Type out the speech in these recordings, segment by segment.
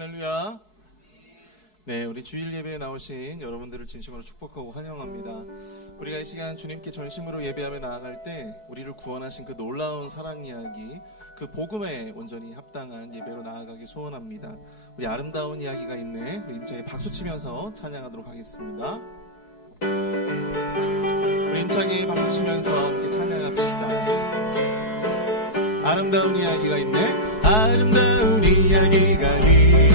할렐루야. 네, 우리 주일 예배에 나오신 여러분들을 진심으로 축복하고 환영합니다. 우리가 이 시간 주님께 전심으로 예배하며 나아갈 때 우리를 구원하신 그 놀라운 사랑 이야기, 그 복음에 온전히 합당한 예배로 나아가기 소원합니다. 우리 아름다운 이야기가 있네. 우리 임차게 박수치면서 찬양하도록 하겠습니다. 우리 임차게 박수치면서 함께 찬양합시다. 아름다운 이야기가 있네. 아름다운 이야기가 있네.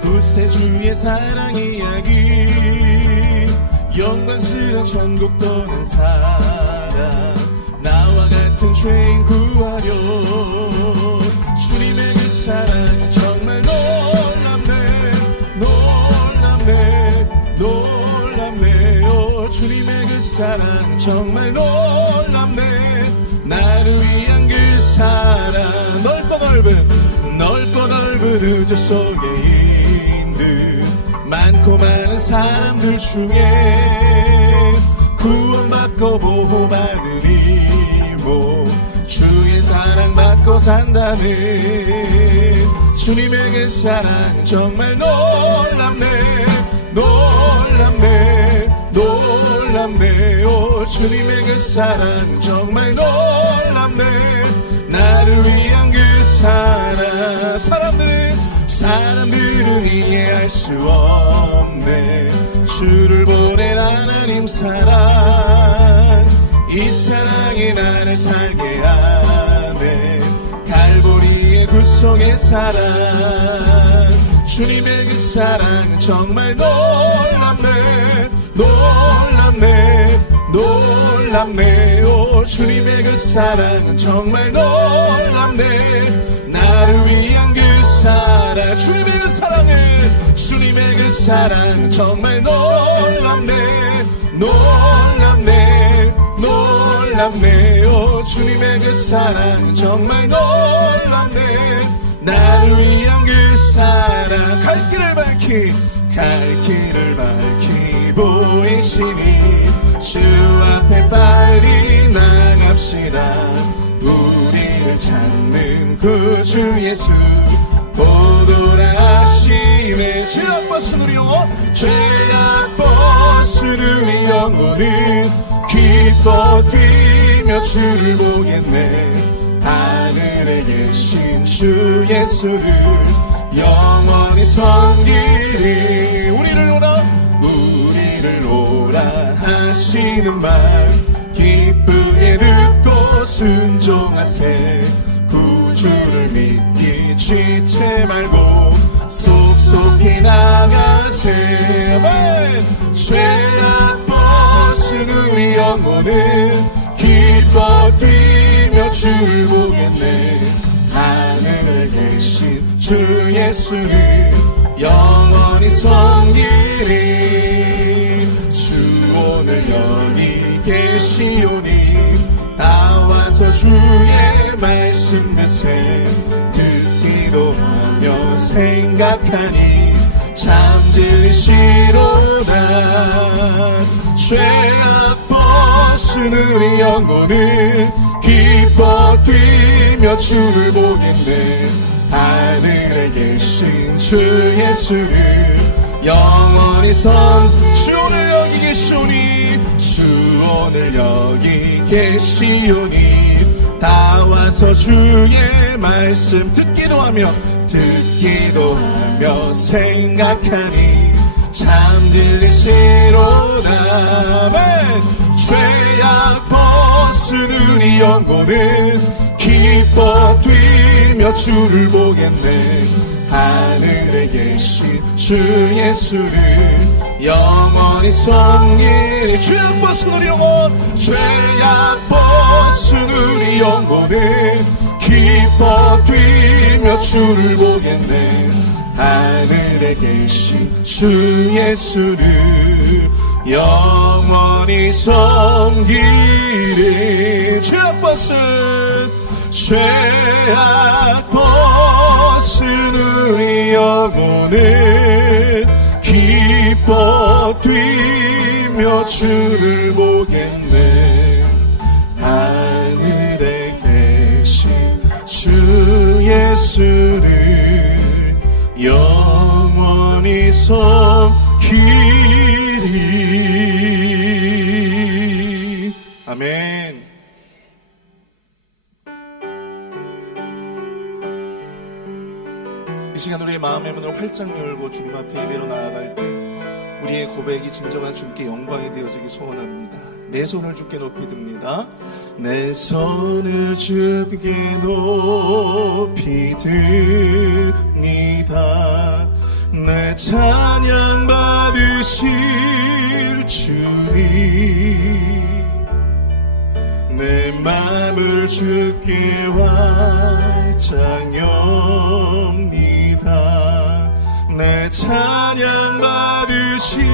구세주의 사랑 이야기, 영광스러운 천국 떠난 사랑, 나와 같은 죄인 구하려. 주님의 그 사랑 정말 놀랍네. 오, 주님의 그 사랑 정말 놀랍네. 나를 위한 그 사랑, 넓고 넓은 우주 속에 있는 많고 많은 사람들 중에 구원받고 보호받은 이모, 주의 사랑받고 산다네. 주님의 그 사랑 정말 놀랍네. 오, 주님의 그 사랑 정말 놀랍네. 나를 위한 그 사랑, 사람들은 이해할 수 없네. 주를 보낸 하나님 사랑, 이 사랑이 나를 살게 하네. 갈보리의 구속의 사랑, 주님의 그 사랑 정말 놀랍네. 오, 주님의 그 사랑은 정말 놀랍네. 나를 위한 그 사랑, 주님의 그 사랑은 정말 놀랍네. 오, 주님의 그 사랑은 정말 놀랍네. 나를 위한 그 사랑, 갈 길을 밝히 보이시니 주 앞에 빨리 나갑시다. 우리를 찾는 구주 예수 보도라시네. 죄악 벗은 우리 영혼은 기뻐 뛰며 주를 보겠네. 하늘에 계신 주 예수를 영원히 섬기리. 우리를 오라 하시는 말 기쁘게 듣고 순종하세. 구주를 믿기 지체 말고 속속히 나가세. 아멘. 죄악 벗은 우리 영혼은 기뻐 뛰며 주를 보겠네. 하늘에 계신 주 예수를 영원히 섬기리. 주 오늘 여기 계시오니 나와서 주의 말씀 듣세. 듣기도 하며 생각하니 참 진리시로다. 죄악 벗은 우리 영혼은 기뻐 뛰며 주를 보겠네. 하늘에 계신 주 예수를 영원히 주 오늘 여기 계시오니, 주 오늘 여기 계시오니 다 와서 주의 말씀 듣기도 하며 생각하니 참 진리시로다. 죄악 벗은 우리 영혼은 기뻐 뛰며 주를 보겠네. 하늘에 계신 주 예수를 영원히 섬기리. 죄악 벗은 우리 영혼은 기뻐 뛰며 주를 보겠네. 하늘에 계신 주 예수를 영원히 섬기리. 죄악 벗은 우리 영혼은 기뻐 뛰며 주를 보겠네. 하늘에 계신 주 예수를 영원히 섬기리. 아멘. 이 시간 우리의 마음의 문을 활짝 열고 주님 앞에 예배로 나아갈 때 우리의 고백이 진정한 주님께 영광이 되어지기 소원합니다. 내 손을 주께 높이 듭니다. 내 손을 주께 높이 듭니다. 내 찬양 받으실 주님, 내 맘을 주께 활짝 엽니다. 내 찬양 받으실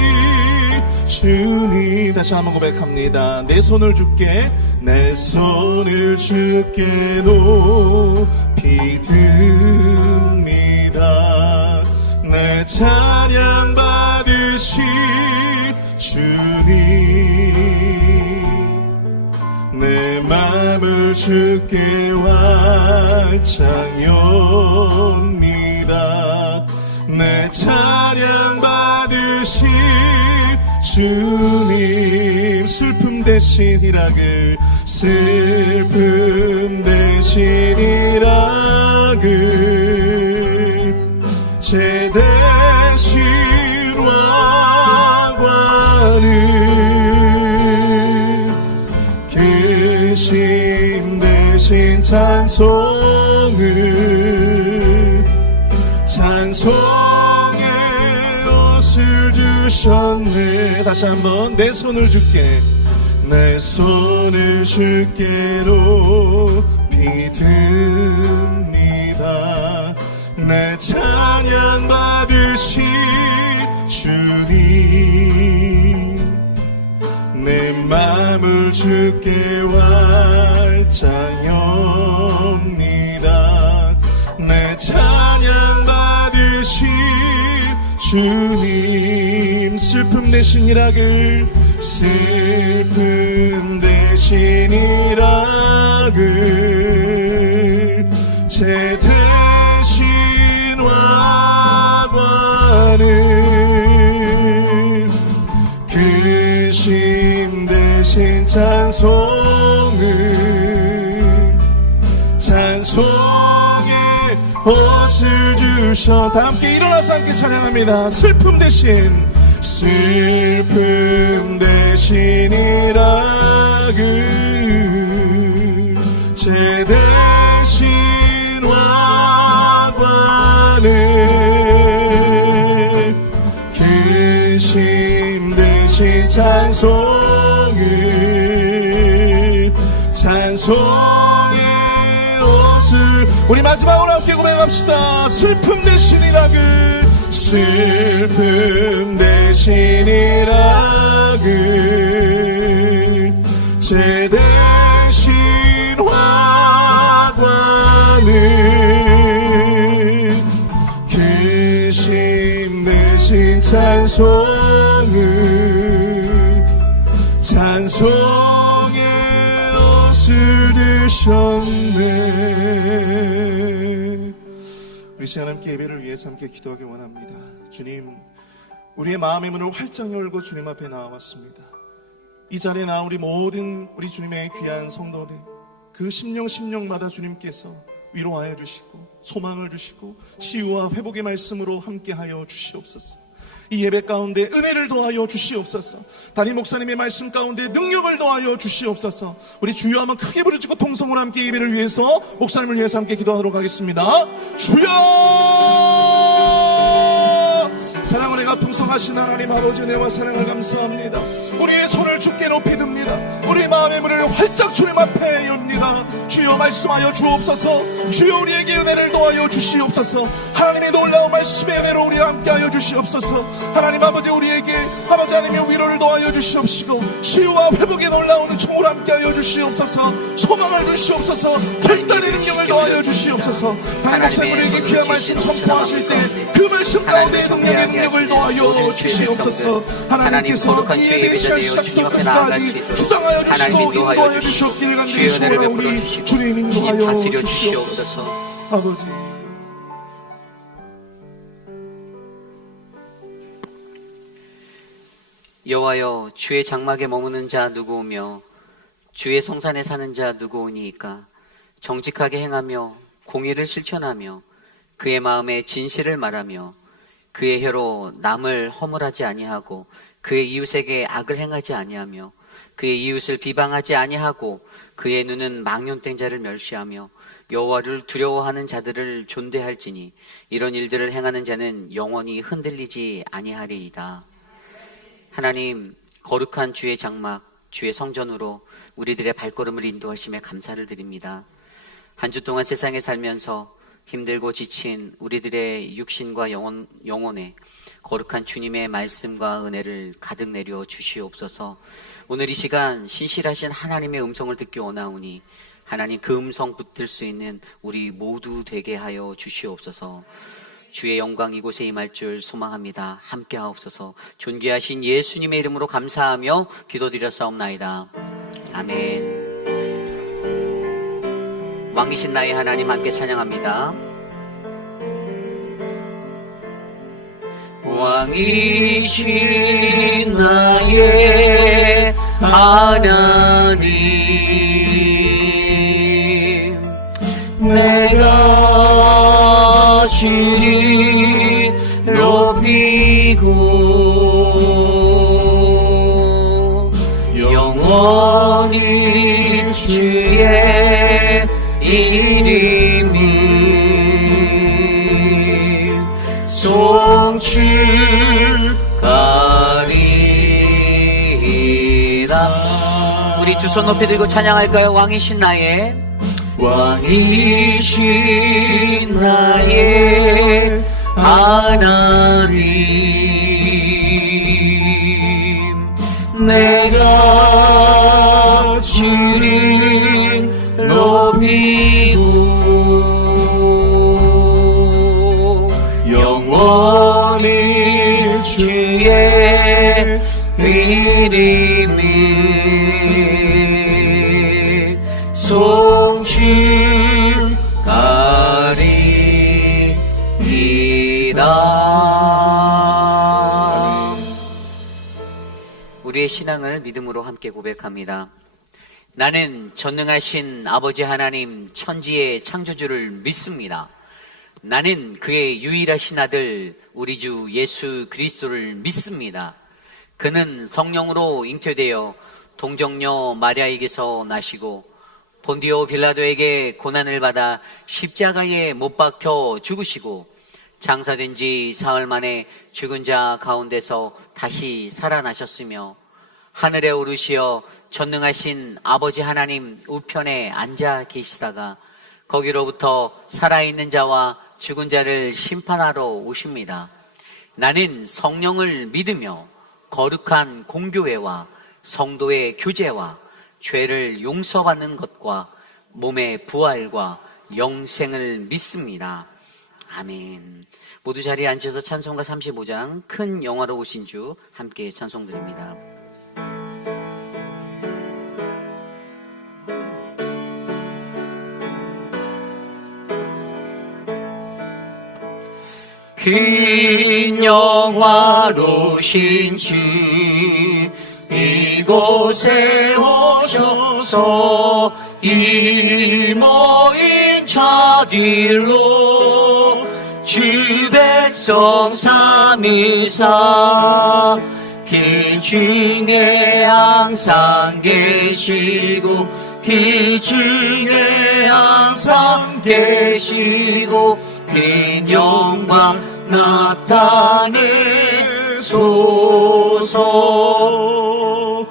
주님. 다시 한번 고백합니다. 내 손을 주께, 내 손을 주께 높이 듭니다. 내 찬양 받으실 주님, 내 맘을 주께 활짝 엽니다. 내 찬양 받으실 주님. 슬픔 대신 희락을, 슬픔 대신 희락을, 죄 대신 화관을, 계심 대신 찬송을, 찬송의 옷을 주셨네. 다시 한번 내 손을 주께, 내 손을 주께 높이 듭니다. 내 찬양 받으실 주님, 내 맘을 주께 활짝 엽니다. 내 찬양 받으실 주님, 슬픔 대신 희락을, 슬픔 대신 희락을, 죄 대신 화관을, 근심 대신 찬송을, 찬송의 옷을 주셔. 다 함께 일어나서 함께 찬양합니다. 슬픔 대신, 슬픔 대신 희락을, 죄 대신 화관을, 근심 대신 찬송을, 찬송의 옷을. 우리 마지막으로 함께 고백합시다. 슬픔 대신 희락을, 슬픔 대신 희락을, 죄 대신 화관을, 근심 대신 찬송을, 찬송의 옷을 드셨네. 우리 시간 함께 예배를 위해서 함께 기도하기 원합니다. 주님, 우리의 마음의 문을 활짝 열고 주님 앞에 나와왔습니다. 이 자리에 나온 우리 모든 우리 주님의 귀한 성도들, 그 심령마다 주님께서 위로하여 주시고 소망을 주시고 치유와 회복의 말씀으로 함께하여 주시옵소서. 이 예배 가운데 은혜를 더하여 주시옵소서. 담임 목사님의 말씀 가운데 능력을 더하여 주시옵소서. 우리 주여 한번 크게 부르짖고 통성으로 함께 예배를 위해서, 목사님을 위해서 함께 기도하도록 하겠습니다. 주여! 사랑을 내가 풍성하신 하나님 아버지, 은혜와 사랑을 감사합니다. 우리의 손을 주께 높이 듭니다. 우리 마음의 문을 활짝 주님 앞에 엽니다. 주여 말씀하여 주옵소서. 주여 우리에게 은혜를 더하여 주시옵소서. 하나님의 놀라운 말씀의 은혜로 우리와 함께하여 주시옵소서. 하나님 아버지, 우리에게 아버지 하나님의 위로를 더하여 주시옵시고 치유와 회복에 놀라운 은총을 함께하여 주시옵소서. 소망을 주시옵소서. 결단의 능력을 더하여 주시옵소서. 하나님 목사님에게 귀한 말씀 선포하실 때 그 말씀 가운데 능력의 능력을 더하여 주시옵소서. 하나님께서 이 예배 시간 시작부터 끝까지 주장하여 주시고 인도하여 주시옵기를 간절히 소원하오니 주님 인도하여 주시옵소서. 아버지, 여호와여, 주의 장막에 머무는 자 누구오며 주의 성산에 사는 자 누구오니이까? 정직하게 행하며 공의를 실천하며 그의 마음에 진실을 말하며 그의 혀로 남을 허물하지 아니하고 그의 이웃에게 악을 행하지 아니하며 그의 이웃을 비방하지 아니하고 그의 눈은 망령된 자를 멸시하며 여호와를 두려워하는 자들을 존대할지니 이런 일들을 행하는 자는 영원히 흔들리지 아니하리이다. 하나님, 거룩한 주의 장막, 주의 성전으로 우리들의 발걸음을 인도하심에 감사를 드립니다. 한 주 동안 세상에 살면서 힘들고 지친 우리들의 육신과 영혼에 거룩한 주님의 말씀과 은혜를 가득 내려 주시옵소서. 오늘 이 시간 신실하신 하나님의 음성을 듣기 원하오니 하나님 그 음성 붙들 수 있는 우리 모두 되게 하여 주시옵소서. 주의 영광 이곳에 임할 줄 소망합니다. 함께 하옵소서. 존귀하신 예수님의 이름으로 감사하며 기도드렸사옵나이다. 아멘. 왕이신 나의 하나님 함께 찬양합니다. 왕이신 나의 하나님, 내가 주를 높이고 영원히 주의 이름을 송축하리이다. 우리 두 손 높이 들고 찬양할까요? 왕이신 나의 하나님, 내가 주를 높이고 영원히 주의 이름을 송축하리이다. 우리의 신앙을 믿음으로 함께 고백합니다. 나는 전능하신 아버지 하나님 천지의 창조주를 믿습니다. 나는 그의 유일하신 아들 우리 주 예수 그리스도를 믿습니다. 그는 성령으로 잉태되어 동정녀 마리아에게서 나시고 본디오 빌라도에게 고난을 받아 십자가에 못 박혀 죽으시고 장사된 지 사흘 만에 죽은 자 가운데서 다시 살아나셨으며 하늘에 오르시어 전능하신 아버지 하나님 우편에 앉아 계시다가 거기로부터 살아있는 자와 죽은 자를 심판하러 오십니다. 나는 성령을 믿으며 거룩한 공교회와 성도의 교제와 죄를 용서받는 것과 몸의 부활과 영생을 믿습니다. 아멘. 모두 자리에 앉으셔서 찬송가 35장 큰 영화로 오신 주 함께 찬송드립니다. 큰 영화로신 주 이곳에 오셔서 이 모인 자들로 주 백성 삼위사 그 중에 항상 계시고 그 중에 항상 계시고 그 영광 나타내소서.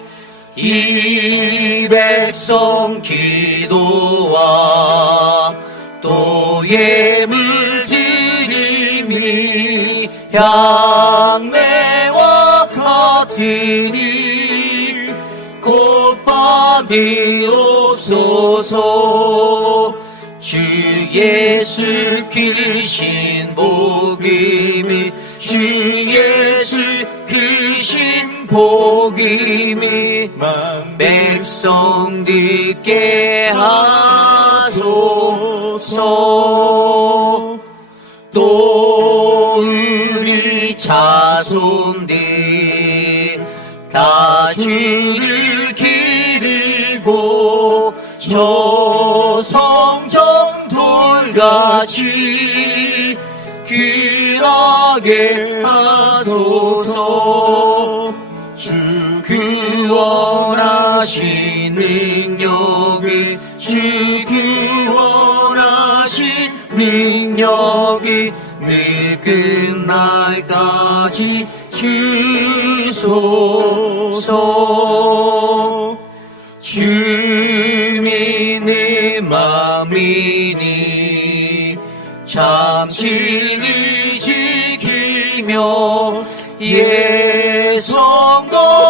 이 백성 기도와 또 예물 드림이 향내와 같으니 곧 받으옵소서. 주 예수 크신 복음이 주 예수 크신 복음이 백성 듣게 하소서. 또 우리 자손들 들같이 귀하게 하소서. 주 그 원하신 능력을, 주 그 원하신 능력을 늘 끝날까지 주소서. 주님이 내 맘이니 참 진리 지키며 예 성도들같이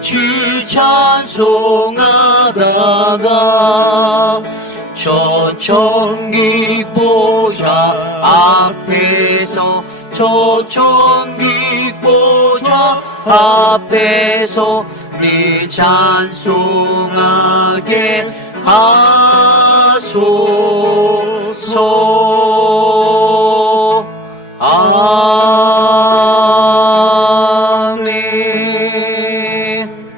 주 찬송하다가 저 천국 보좌 앞에서, 저 천국 보좌 앞에서 늘 찬송하게 하소서. 아멘.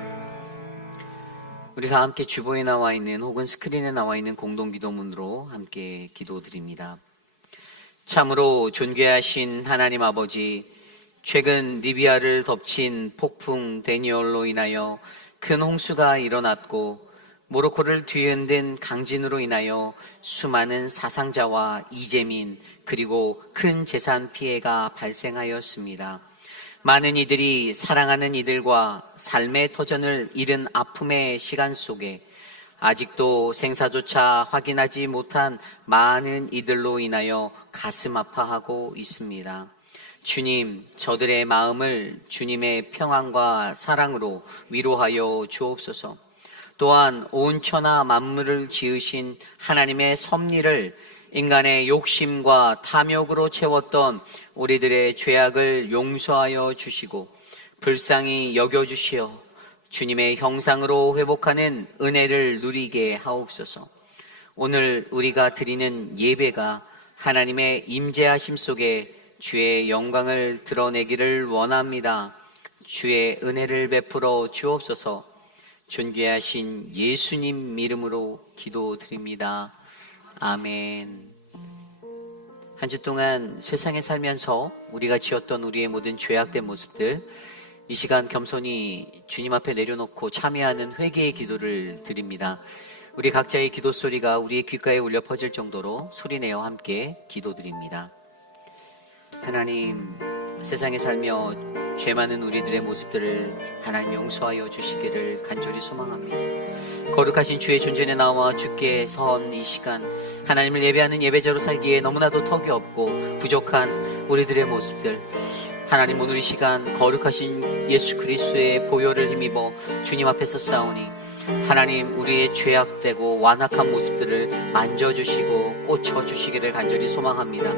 우리 다 함께 주보에 나와 있는 혹은 스크린에 나와 있는 공동 기도문으로 함께 기도드립니다. 참으로 존귀하신 하나님 아버지, 최근 리비아를 덮친 폭풍 데니엘로 인하여 큰 홍수가 일어났고 모로코를 뒤흔든 강진으로 인하여 수많은 사상자와 이재민 그리고 큰 재산 피해가 발생하였습니다. 많은 이들이 사랑하는 이들과 삶의 터전을 잃은 아픔의 시간 속에 아직도 생사조차 확인하지 못한 많은 이들로 인하여 가슴 아파하고 있습니다. 주님, 저들의 마음을 주님의 평안과 사랑으로 위로하여 주옵소서. 또한 온 천하 만물을 지으신 하나님의 섭리를 인간의 욕심과 탐욕으로 채웠던 우리들의 죄악을 용서하여 주시고 불쌍히 여겨주시어 주님의 형상으로 회복하는 은혜를 누리게 하옵소서. 오늘 우리가 드리는 예배가 하나님의 임재하심 속에 주의 영광을 드러내기를 원합니다. 주의 은혜를 베풀어 주옵소서. 존귀하신 예수님 이름으로 기도드립니다. 아멘. 한 주 동안 세상에 살면서 우리가 지었던 우리의 모든 죄악된 모습들, 이 시간 겸손히 주님 앞에 내려놓고 참여하는 회개의 기도를 드립니다. 우리 각자의 기도 소리가 우리의 귓가에 울려 퍼질 정도로 소리내어 함께 기도드립니다. 하나님, 세상에 살며 죄 많은 우리들의 모습들을 하나님 용서하여 주시기를 간절히 소망합니다. 거룩하신 주의 존전에 나와 주께 선 이 시간, 하나님을 예배하는 예배자로 살기에 너무나도 턱이 없고 부족한 우리들의 모습들, 하나님 오늘 이 시간 거룩하신 예수 그리스도의 보혈을 힘입어 주님 앞에서 싸우니 하나님 우리의 죄악되고 완악한 모습들을 만져주시고 꽂혀주시기를 간절히 소망합니다.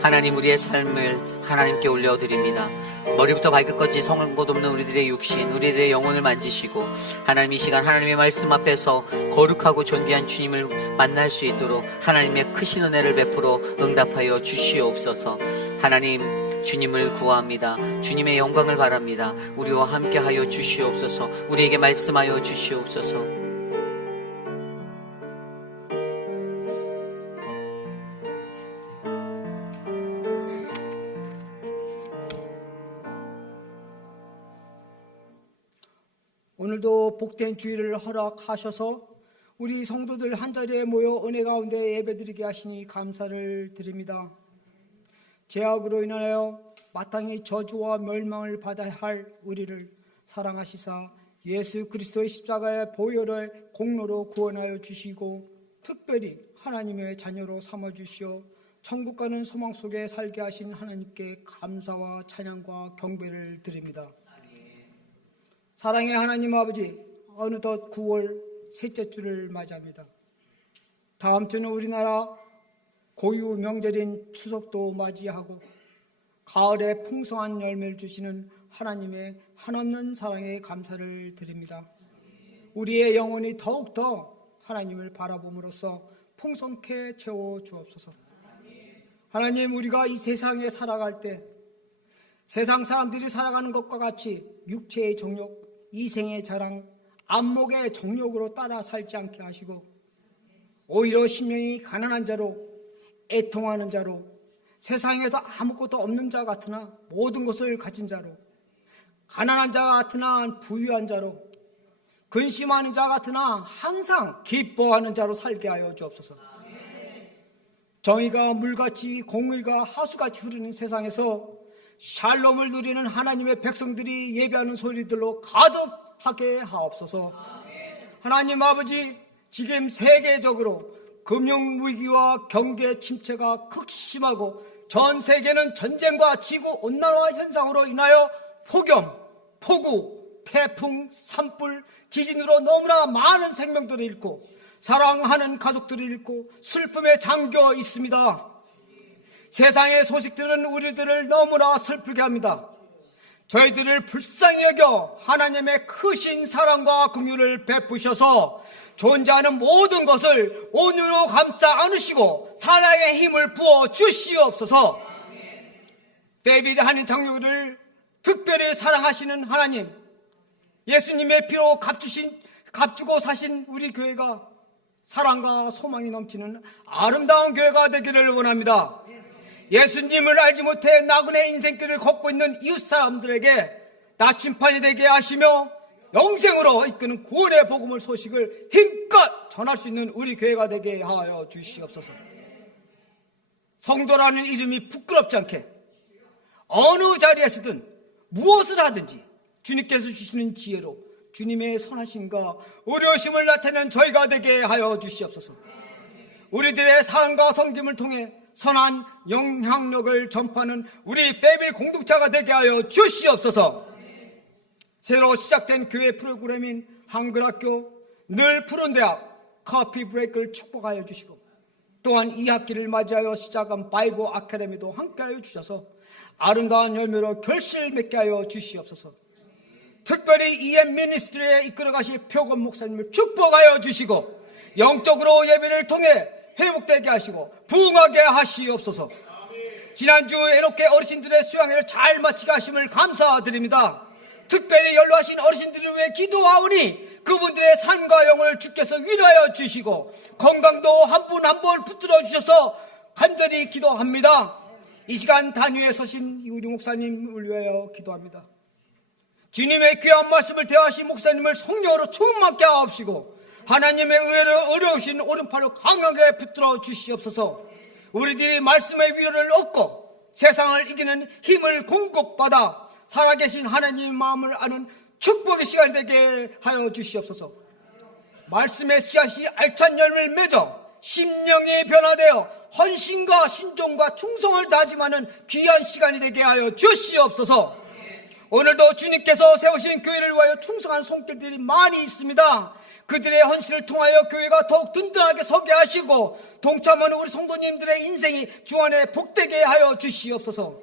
하나님 우리의 삶을 하나님께 올려드립니다. 머리부터 발끝까지 성은 것 없는 우리들의 육신, 우리들의 영혼을 만지시고 하나님 이 시간 하나님의 말씀 앞에서 거룩하고 존귀한 주님을 만날 수 있도록 하나님의 크신 은혜를 베풀어 응답하여 주시옵소서. 하나님 주님을 구합니다. 주님의 영광을 바랍니다. 우리와 함께하여 주시옵소서. 우리에게 말씀하여 주시옵소서. 오늘도 복된 주일을 허락하셔서 우리 성도들 한자리에 모여 은혜 가운데 예배드리게 하시니 감사를 드립니다. 죄악으로 인하여 마땅히 저주와 멸망을 받아야 할 우리를 사랑하시사 예수 그리스도의 십자가의 보혈의 공로로 구원하여 주시고 특별히 하나님의 자녀로 삼아주시어 천국 가는 소망 속에 살게 하신 하나님께 감사와 찬양과 경배를 드립니다. 사랑의 하나님 아버지, 어느덧 9월 셋째 주를 맞이합니다. 다음 주는 우리나라 고유 명절인 추석도 맞이하고 가을에 풍성한 열매를 주시는 하나님의 한없는 사랑에 감사를 드립니다. 우리의 영혼이 더욱더 하나님을 바라봄으로써 풍성케 채워 주옵소서. 하나님, 우리가 이 세상에 살아갈 때 세상 사람들이 살아가는 것과 같이 육체의 정욕, 이생의 자랑, 안목의 정욕으로 따라 살지 않게 하시고 오히려 심령이 가난한 자로, 애통하는 자로, 세상에도 아무것도 없는 자 같으나 모든 것을 가진 자로, 가난한 자 같으나 부유한 자로, 근심하는 자 같으나 항상 기뻐하는 자로 살게 하여 주옵소서. 정의가 물같이 공의가 하수같이 흐르는 세상에서 샬롬을 누리는 하나님의 백성들이 예배하는 소리들로 가득하게 하옵소서. 하나님 아버지, 지금 세계적으로 금융위기와 경제 침체가 극심하고 전 세계는 전쟁과 지구온난화 현상으로 인하여 폭염, 폭우, 태풍, 산불, 지진으로 너무나 많은 생명들을 잃고 사랑하는 가족들을 잃고 슬픔에 잠겨 있습니다. 세상의 소식들은 우리들을 너무나 슬프게 합니다. 저희들을 불쌍히 여겨 하나님의 크신 사랑과 긍휼을 베푸셔서 존재하는 모든 것을 온유로 감싸 안으시고 사랑의 힘을 부어 주시옵소서. 데비드하는 장로를 특별히 사랑하시는 하나님, 예수님의 피로 값주고 사신 우리 교회가 사랑과 소망이 넘치는 아름다운 교회가 되기를 원합니다. 예수님을 알지 못해 나그네 인생길을 걷고 있는 이웃 사람들에게 나침판이 되게 하시며 영생으로 이끄는 구원의 복음을 소식을 힘껏 전할 수 있는 우리 교회가 되게 하여 주시옵소서. 성도라는 이름이 부끄럽지 않게 어느 자리에서든 무엇을 하든지 주님께서 주시는 지혜로 주님의 선하심과 의로우심을 나타내는 저희가 되게 하여 주시옵소서. 우리들의 사랑과 섬김을 통해 선한 영향력을 전파하는 우리 패밀 공동체가 되게 하여 주시옵소서. 새로 시작된 교회 프로그램인 한글학교, 늘 푸른 대학, 커피 브레이크를 축복하여 주시고 또한 이 학기를 맞이하여 시작한 바이브 아카데미도 함께하여 주셔서 아름다운 열매로 결실 맺게 하여 주시옵소서. 특별히 EM 미니스트리에 이끌어 가실 표건 목사님을 축복하여 주시고 영적으로 예배를 통해 회복되게 하시고 부흥하게 하시옵소서. 지난주 에녹계 어르신들의 수양회를 잘 마치게 하심을 감사드립니다. 특별히 연로하신 어르신들을 위해 기도하오니 그분들의 삶과 영혼을 주께서 위로하여 주시고 건강도 한 분 한 분 붙들어 주셔서 간절히 기도합니다. 이 시간 단위에 서신 우리 목사님을 위하여 기도합니다. 주님의 귀한 말씀을 대하신 목사님을 성령으로 충만케 하옵시고 하나님의 의를 어려우신 오른팔로 강하게 붙들어 주시옵소서. 우리들이 말씀의 위로를 얻고 세상을 이기는 힘을 공급받아 살아계신 하나님의 마음을 아는 축복의 시간이 되게 하여 주시옵소서. 말씀의 씨앗이 알찬 열매를 맺어 심령이 변화되어 헌신과 신종과 충성을 다짐하는 귀한 시간이 되게 하여 주시옵소서. 오늘도 주님께서 세우신 교회를 위하여 충성한 손길들이 많이 있습니다. 그들의 헌신을 통하여 교회가 더욱 든든하게 서게 하시고 동참하는 우리 성도님들의 인생이 주 안에 복되게 하여 주시옵소서.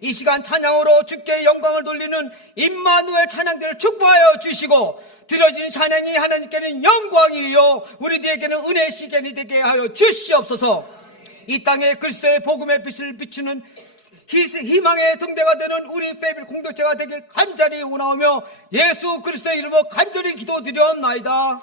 이 시간 찬양으로 주께 영광을 돌리는 임마누엘 찬양들을 축복하여 주시고 드려진 찬양이 하나님께는 영광이요 우리들에게는 은혜의 시간이 되게 하여 주시옵소서. 이 땅에 그리스도의 복음의 빛을 비추는 희망의 등대가 되는 우리 패밀 공동체가 되길 간절히 원하오며 예수 그리스도의 이름으로 간절히 기도드렸나이다.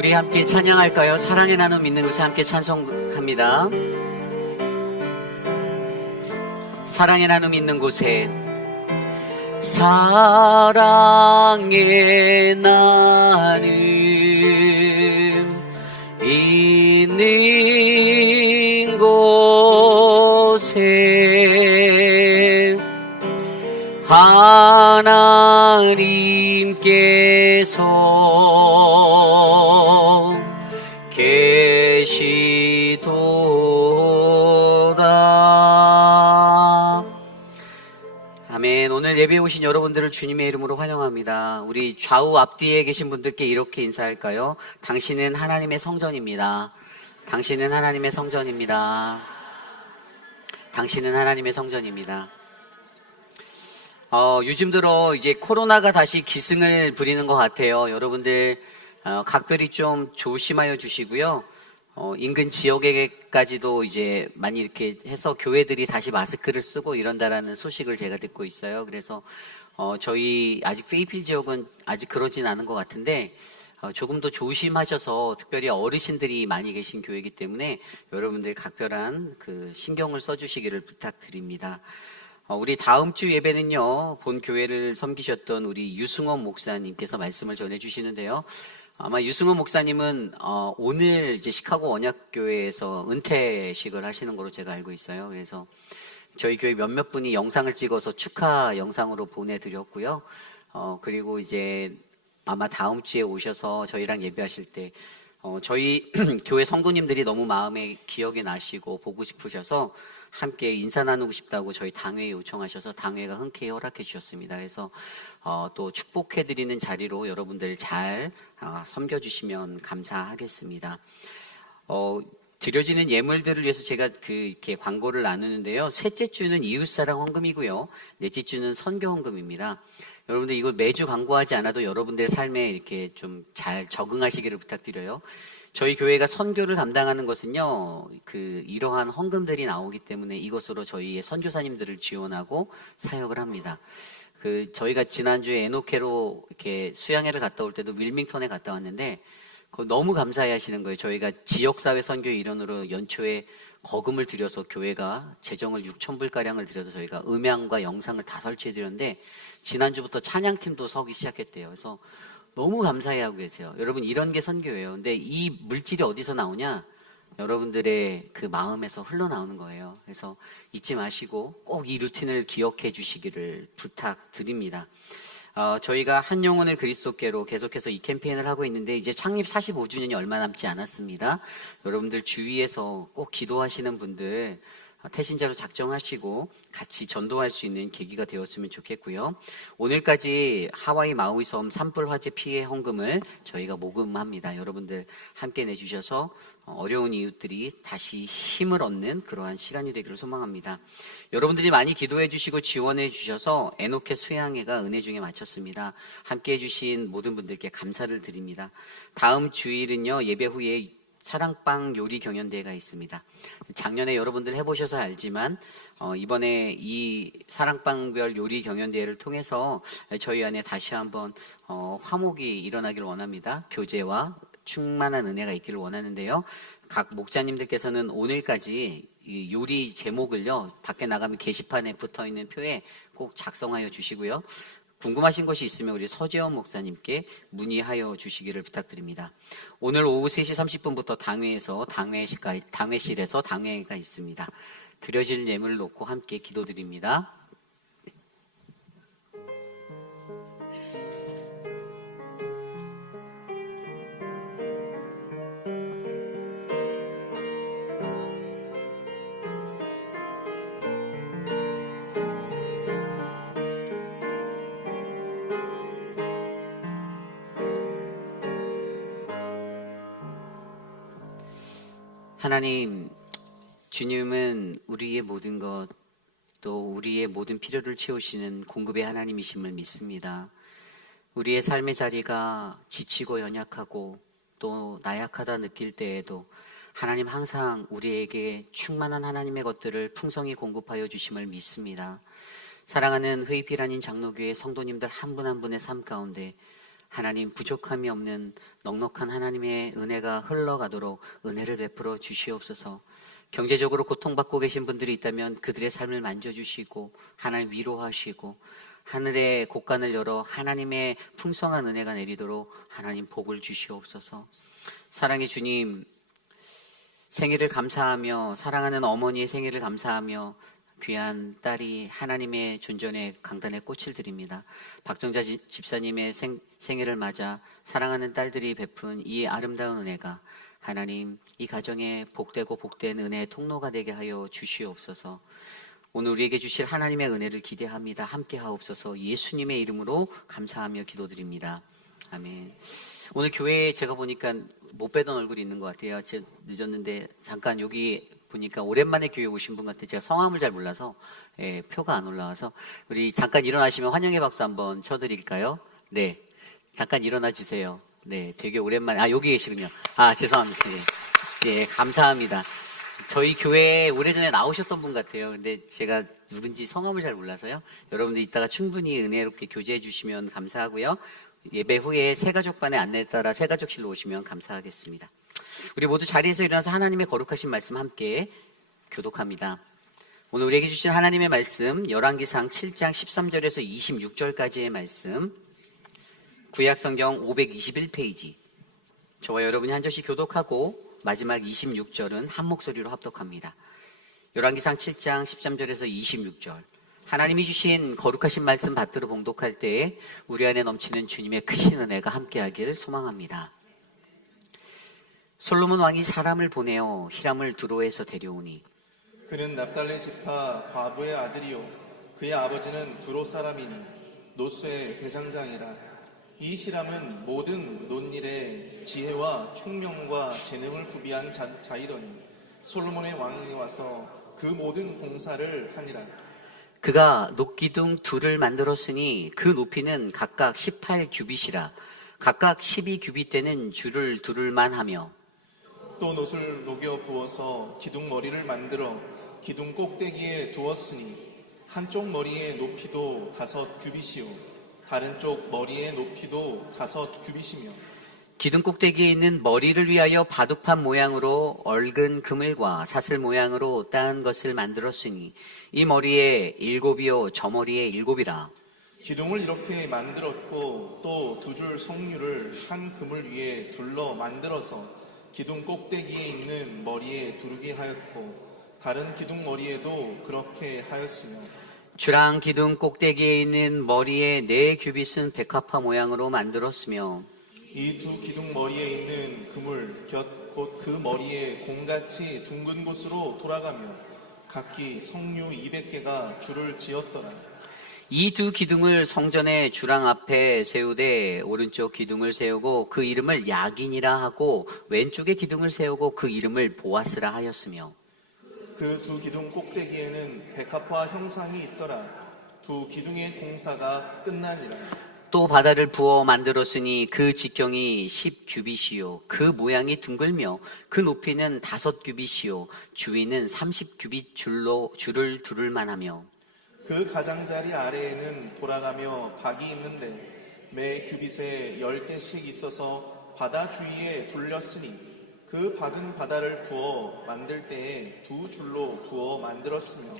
우리 함께 찬양할까요? 사랑의 나눔 있는 곳에 함께 찬송합니다. 사랑의 나눔 있는 곳에 사랑의 나눔 있는 곳에 하나님께서 계시도다. 아멘. 오늘 예배에 오신 여러분들을 주님의 이름으로 환영합니다. 우리 좌우 앞뒤에 계신 분들께 이렇게 인사할까요? 당신은 하나님의 성전입니다. 당신은 하나님의 성전입니다. 당신은 하나님의 성전입니다. 요즘 들어 이제 코로나가 다시 기승을 부리는 것 같아요. 여러분들 각별히 좀 조심하여 주시고요. 인근 지역에까지도 이제 많이 이렇게 해서 교회들이 다시 마스크를 쓰고 이런다라는 소식을 제가 듣고 있어요. 그래서 저희 아직 페이필 지역은 아직 그러진 않은 것 같은데 조금 더 조심하셔서, 특별히 어르신들이 많이 계신 교회이기 때문에 여러분들 각별한 그 신경을 써주시기를 부탁드립니다. 우리 다음 주 예배는요, 본 교회를 섬기셨던 우리 유승원 목사님께서 말씀을 전해주시는데요. 아마 유승원 목사님은 오늘 이제 시카고 원약교회에서 은퇴식을 하시는 걸로 제가 알고 있어요. 그래서 저희 교회 몇몇 분이 영상을 찍어서 축하 영상으로 보내드렸고요. 그리고 이제 아마 다음 주에 오셔서 저희랑 예배하실 때 저희 교회 성도님들이 너무 마음에 기억에 나시고 보고 싶으셔서 함께 인사 나누고 싶다고 저희 당회에 요청하셔서 당회가 흔쾌히 허락해 주셨습니다. 그래서 또 축복해드리는 자리로 여러분들 잘 섬겨주시면 감사하겠습니다. 드려지는 예물들을 위해서 제가 이렇게 광고를 나누는데요. 셋째 주는 이웃사랑 헌금이고요. 넷째 주는 선교 헌금입니다. 여러분들 이거 매주 광고하지 않아도 여러분들 삶에 이렇게 좀 잘 적응하시기를 부탁드려요. 저희 교회가 선교를 담당하는 것은요, 이러한 헌금들이 나오기 때문에 이것으로 저희의 선교사님들을 지원하고 사역을 합니다. 저희가 지난주에 에노케로 이렇게 수양회를 갔다 올 때도 윌밍턴에 갔다 왔는데, 너무 감사해 하시는 거예요. 저희가 지역사회 선교 일원으로 연초에 거금을 들여서 교회가 재정을 6,000불가량을 들여서 저희가 음향과 영상을 다 설치해 드렸는데, 지난주부터 찬양팀도 서기 시작했대요. 그래서 너무 감사해하고 계세요. 여러분, 이런 게 선교예요. 근데 이 물질이 어디서 나오냐? 여러분들의 그 마음에서 흘러나오는 거예요. 그래서 잊지 마시고 꼭 이 루틴을 기억해 주시기를 부탁드립니다. 저희가 한 영혼을 그리스도께로 계속해서 이 캠페인을 하고 있는데, 이제 창립 45주년이 얼마 남지 않았습니다. 여러분들 주위에서 꼭 기도하시는 분들 태신자로 작정하시고 같이 전도할 수 있는 계기가 되었으면 좋겠고요. 오늘까지 하와이 마우이 섬 산불 화재 피해 헌금을 저희가 모금합니다. 여러분들 함께 내주셔서 어려운 이웃들이 다시 힘을 얻는 그러한 시간이 되기를 소망합니다. 여러분들이 많이 기도해 주시고 지원해 주셔서 에노케 수양회가 은혜 중에 마쳤습니다. 함께 해주신 모든 분들께 감사를 드립니다. 다음 주일은요, 예배 후에 사랑빵 요리 경연대회가 있습니다. 작년에 여러분들 해보셔서 알지만 이번에 이 사랑빵별 요리 경연대회를 통해서 저희 안에 다시 한번 화목이 일어나기를 원합니다. 교제와 충만한 은혜가 있기를 원하는데요. 각 목자님들께서는 오늘까지 이 요리 제목을요, 밖에 나가면 게시판에 붙어있는 표에 꼭 작성하여 주시고요. 궁금하신 것이 있으면 우리 서재원 목사님께 문의하여 주시기를 부탁드립니다. 오늘 오후 3시 30분부터 당회실에서 당회가 있습니다. 드려질 예물을 놓고 함께 기도드립니다. 하나님, 주님은 우리의 모든 것, 또 우리의 모든 필요를 채우시는 공급의 하나님이심을 믿습니다. 우리의 삶의 자리가 지치고 연약하고 또 나약하다 느낄 때에도 하나님 항상 우리에게 충만한 하나님의 것들을 풍성히 공급하여 주심을 믿습니다. 사랑하는 회의필 한인 장로교회 성도님들 한 분 한 분의 삶 가운데 하나님 부족함이 없는 넉넉한 하나님의 은혜가 흘러가도록 은혜를 베풀어 주시옵소서. 경제적으로 고통받고 계신 분들이 있다면 그들의 삶을 만져주시고 하나님 위로하시고 하늘의 곳간을 열어 하나님의 풍성한 은혜가 내리도록 하나님 복을 주시옵소서. 사랑의 주님, 생일을 감사하며 사랑하는 어머니의 생일을 감사하며 귀한 딸이 하나님의 존전의 강단에 꽃을 드립니다. 박정자 집사님의 생일을 맞아 사랑하는 딸들이 베푼 이 아름다운 은혜가 하나님 이 가정에 복되고 복된 은혜의 통로가 되게 하여 주시옵소서. 오늘 우리에게 주실 하나님의 은혜를 기대합니다. 함께 하옵소서. 예수님의 이름으로 감사하며 기도드립니다. 아멘. 오늘 교회에 제가 보니까 못 뵈던 얼굴이 있는 것 같아요. 제가 늦었는데 잠깐 여기 보니까 오랜만에 교회 오신 분 같아요. 제가 성함을 잘 몰라서 표가 안 올라와서 우리 잠깐 일어나시면 환영의 박수 한번 쳐드릴까요? 네, 잠깐 일어나 주세요. 네, 되게 오랜만에 여기 계시군요. 죄송합니다. 네, 감사합니다. 저희 교회에 오래전에 나오셨던 분 같아요. 근데 제가 누군지 성함을 잘 몰라서요. 여러분들 이따가 충분히 은혜롭게 교제해 주시면 감사하고요. 예배 후에 새가족반의 안내에 따라 새가족실로 오시면 감사하겠습니다. 우리 모두 자리에서 일어나서 하나님의 거룩하신 말씀 함께 교독합니다. 오늘 우리에게 주신 하나님의 말씀 열왕기상 7장 13절에서 26절까지의 말씀, 구약성경 521페이지. 저와 여러분이 한 절씩 교독하고 마지막 26절은 한 목소리로 합독합니다. 열왕기상 7장 13절에서 26절. 하나님이 주신 거룩하신 말씀 받들어 봉독할 때에 우리 안에 넘치는 주님의 크신 은혜가 함께하기를 소망합니다. 솔로몬 왕이 사람을 보내어 히람을 두로에서 데려오니 그는 납달리 지파 과부의 아들이요 그의 아버지는 두로 사람이니 노스의 대장장이라. 이 히람은 모든 논일에 지혜와 총명과 재능을 구비한 자이더니 솔로몬의 왕에게 와서 그 모든 공사를 하니라. 그가 녹기둥 둘을 만들었으니 그 높이는 각각 18규빗이라. 각각 12규빗 되는 줄을 두를만 하며 또 놋을 녹여 부어서 기둥 머리를 만들어 기둥 꼭대기에 두었으니 한쪽 머리의 높이도 5규빗이요 다른 쪽 머리의 높이도 5규빗이며 기둥 꼭대기에 있는 머리를 위하여 바둑판 모양으로 얽은 그물과 사슬 모양으로 따은 것을 만들었으니 이 머리에 7이요 저 머리에 7이라. 기둥을 이렇게 만들었고 또 두 줄 성류를 한 그물 위에 둘러 만들어서 기둥 꼭대기에 있는 머리에 두르게 하였고 다른 기둥 머리에도 그렇게 하였으며 주랑 기둥 꼭대기에 있는 머리에 4규빗은 백합화 모양으로 만들었으며 이 두 기둥 머리에 있는 그물 곁 곧 그 머리에 공같이 둥근 곳으로 돌아가며 각기 성류 200개가 줄을 지었더라. 이 두 기둥을 성전의 주랑 앞에 세우되 오른쪽 기둥을 세우고 그 이름을 야긴이라 하고 왼쪽에 기둥을 세우고 그 이름을 보아스라 하였으며 그 두 기둥 꼭대기에는 백합화 형상이 있더라. 두 기둥의 공사가 끝나니라. 또 바다를 부어 만들었으니 그 직경이 10규빗이요 그 모양이 둥글며 그 높이는 5규빗이요 주위는 30규빗 줄을 두를 만하며 그 가장자리 아래에는 돌아가며 박이 있는데 매 규빗에 10개씩 있어서 바다 주위에 둘렸으니 그 박은 바다를 부어 만들 때에 두 줄로 부어 만들었으며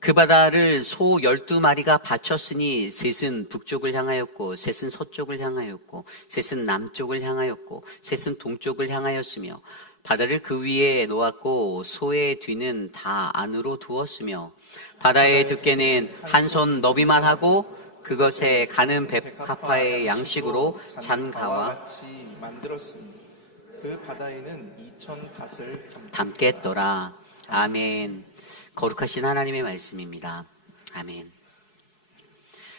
그 바다를 소 12마리가 받쳤으니 셋은 북쪽을 향하였고 셋은 서쪽을 향하였고 셋은 남쪽을 향하였고 셋은 동쪽을 향하였으며 바다를 그 위에 놓았고 소의 뒤는 다 안으로 두었으며 바다의 두께는 한 손 너비만 하고 그것에 가는 백합화의 양식으로 잔가와 같이 만들었으니 그 바다에는 2000밭을 담겠더라. 아멘. 거룩하신 하나님의 말씀입니다. 아멘.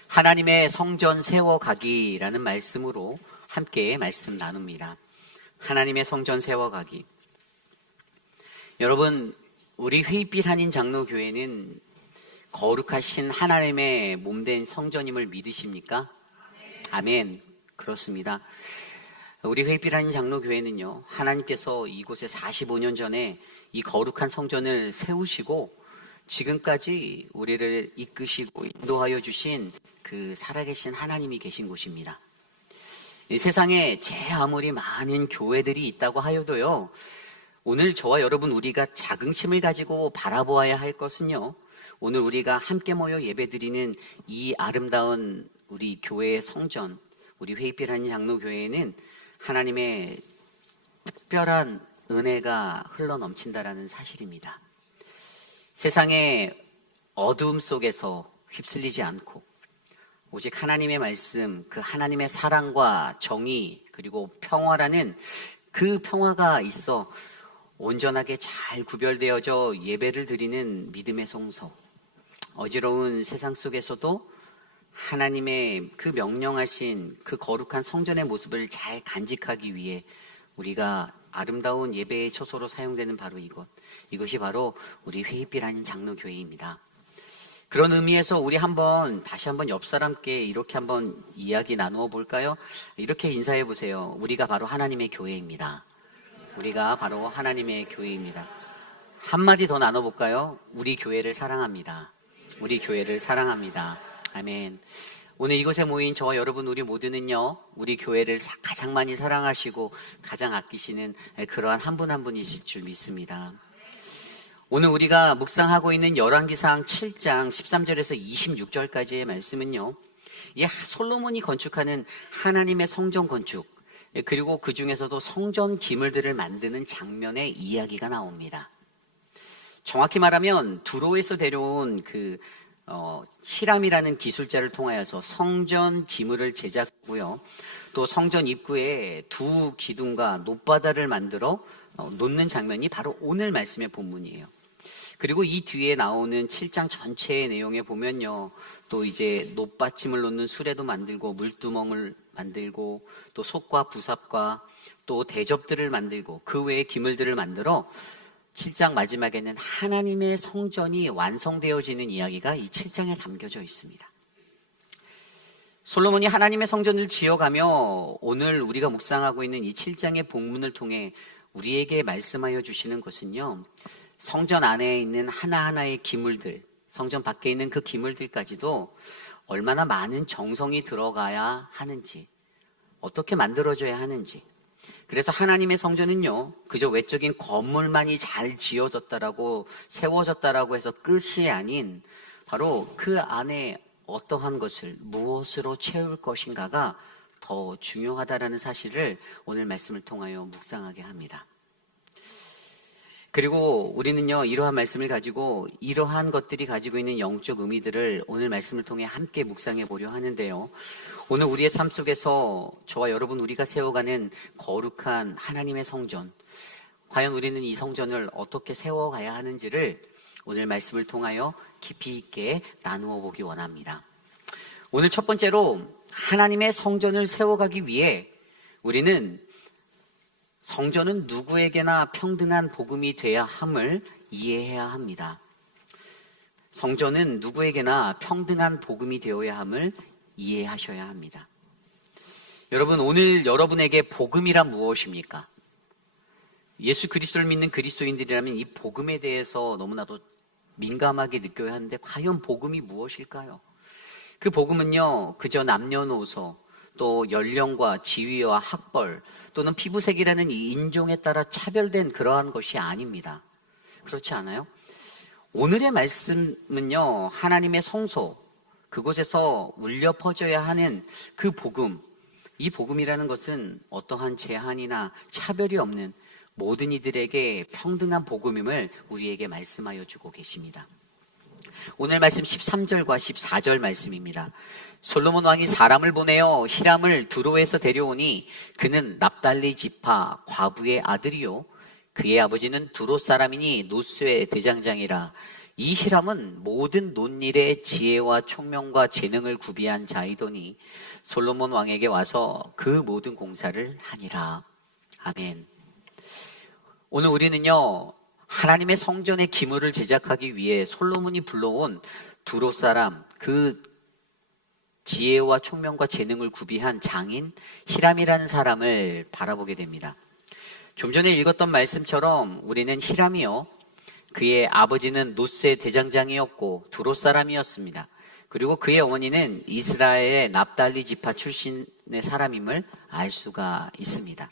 하나님의 성전 세워가기라는 말씀으로 함께 말씀 나눕니다. 하나님의 성전 세워가기. 여러분, 우리 휘빛 한인 장로교회는 거룩하신 하나님의 몸된 성전임을 믿으십니까? 아멘. 그렇습니다. 우리 휘빛 한인 장로교회는요, 하나님께서 이곳에 45년 전에 이 거룩한 성전을 세우시고 지금까지 우리를 이끄시고 인도하여 주신 그 살아계신 하나님이 계신 곳입니다. 이 세상에 제 아무리 많은 교회들이 있다고 하여도요, 오늘 저와 여러분 우리가 자긍심을 가지고 바라보아야 할 것은요, 오늘 우리가 함께 모여 예배드리는 이 아름다운 우리 교회의 성전, 우리 회의빛 하나님 장로교회에는 하나님의 특별한 은혜가 흘러넘친다라는 사실입니다. 세상의 어두움 속에서 휩쓸리지 않고 오직 하나님의 말씀, 그 하나님의 사랑과 정의 그리고 평화라는 그 평화가 있어 온전하게 잘 구별되어져 예배를 드리는 믿음의 성소, 어지러운 세상 속에서도 하나님의 그 명령하신 그 거룩한 성전의 모습을 잘 간직하기 위해 우리가 아름다운 예배의 처소로 사용되는 바로 이것이 바로 우리 회의빛 아닌 장로교회입니다. 그런 의미에서 우리 다시 한번 옆 사람께 이렇게 한번 이야기 나누어 볼까요? 이렇게 인사해 보세요. 우리가 바로 하나님의 교회입니다. 우리가 바로 하나님의 교회입니다. 한마디 더 나눠볼까요? 우리 교회를 사랑합니다. 우리 교회를 사랑합니다. 아멘. 오늘 이곳에 모인 저와 여러분 우리 모두는요, 우리 교회를 가장 많이 사랑하시고 가장 아끼시는 그러한 한 분 한 분이실 줄 믿습니다. 오늘 우리가 묵상하고 있는 열왕기상 7장 13절에서 26절까지의 말씀은요, 이 솔로몬이 건축하는 하나님의 성전 건축, 그리고 그 중에서도 성전 기물들을 만드는 장면의 이야기가 나옵니다. 정확히 말하면 두로에서 데려온 히람이라는 기술자를 통하여서 성전 기물을 제작하고요, 또 성전 입구에 두 기둥과 놋바다를 만들어 놓는 장면이 바로 오늘 말씀의 본문이에요. 그리고 이 뒤에 나오는 7장 전체의 내용에 보면요, 또 이제 놋받침을 놓는 수레도 만들고 물두멍을 만들고 또 솥과 부삽과 또 대접들을 만들고 그 외의 기물들을 만들어 7장 마지막에는 하나님의 성전이 완성되어지는 이야기가 이 7장에 담겨져 있습니다. 솔로몬이 하나님의 성전을 지어가며 오늘 우리가 묵상하고 있는 이 7장의 본문을 통해 우리에게 말씀하여 주시는 것은요, 성전 안에 있는 하나하나의 기물들, 성전 밖에 있는 그 기물들까지도 얼마나 많은 정성이 들어가야 하는지, 어떻게 만들어져야 하는지. 그래서 하나님의 성전은요, 그저 외적인 건물만이 잘 지어졌다라고 세워졌다라고 해서 끝이 아닌 바로 그 안에 어떠한 것을 무엇으로 채울 것인가가 더 중요하다라는 사실을 오늘 말씀을 통하여 묵상하게 합니다. 그리고 우리는요, 이러한 말씀을 가지고 이러한 것들이 가지고 있는 영적 의미들을 오늘 말씀을 통해 함께 묵상해 보려 하는데요, 오늘 우리의 삶 속에서 저와 여러분 우리가 세워가는 거룩한 하나님의 성전, 과연 우리는 이 성전을 어떻게 세워가야 하는지를 오늘 말씀을 통하여 깊이 있게 나누어 보기 원합니다. 오늘 첫 번째로 하나님의 성전을 세워가기 위해 우리는 성전은 누구에게나 평등한 복음이 되어야 함을 이해해야 합니다. 성전은 누구에게나 평등한 복음이 되어야 함을 이해하셔야 합니다. 여러분, 오늘 여러분에게 복음이란 무엇입니까? 예수 그리스도를 믿는 그리스도인들이라면 이 복음에 대해서 너무나도 민감하게 느껴야 하는데, 과연 복음이 무엇일까요? 그 복음은요, 그저 남녀노소, 또 연령과 지위와 학벌, 또는 피부색이라는 이 인종에 따라 차별된 그러한 것이 아닙니다. 그렇지 않아요? 오늘의 말씀은요, 하나님의 성소, 그곳에서 울려 퍼져야 하는 그 복음, 이 복음이라는 것은 어떠한 제한이나 차별이 없는 모든 이들에게 평등한 복음임을 우리에게 말씀하여 주고 계십니다. 오늘 말씀 13절과 14절 말씀입니다. 솔로몬 왕이 사람을 보내어 히람을 두로에서 데려오니 그는 납달리 지파 과부의 아들이요 그의 아버지는 두로 사람이니 노스의 대장장이라. 이 히람은 모든 논일의 지혜와 총명과 재능을 구비한 자이더니 솔로몬 왕에게 와서 그 모든 공사를 하니라. 아멘. 오늘 우리는요, 하나님의 성전의 기물을 제작하기 위해 솔로몬이 불러온 두로 사람, 그 지혜와 총명과 재능을 구비한 장인 히람이라는 사람을 바라보게 됩니다. 좀 전에 읽었던 말씀처럼 우리는 히람이요, 그의 아버지는 노스의 대장장이었고 두로 사람이었습니다. 그리고 그의 어머니는 이스라엘의 납달리 지파 출신의 사람임을 알 수가 있습니다.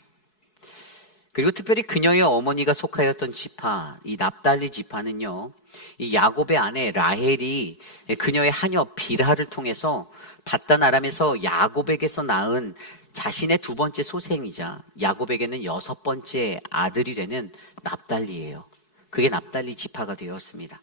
그리고 특별히 그녀의 어머니가 속하였던 지파, 이 납달리 지파는요, 이 야곱의 아내 라헬이 그녀의 하녀 빌하를 통해서 밧단 아람에서 야곱에게서 낳은 자신의 두 번째 소생이자 야곱에게는 여섯 번째 아들이 되는 납달리예요. 그게 납달리 지파가 되었습니다.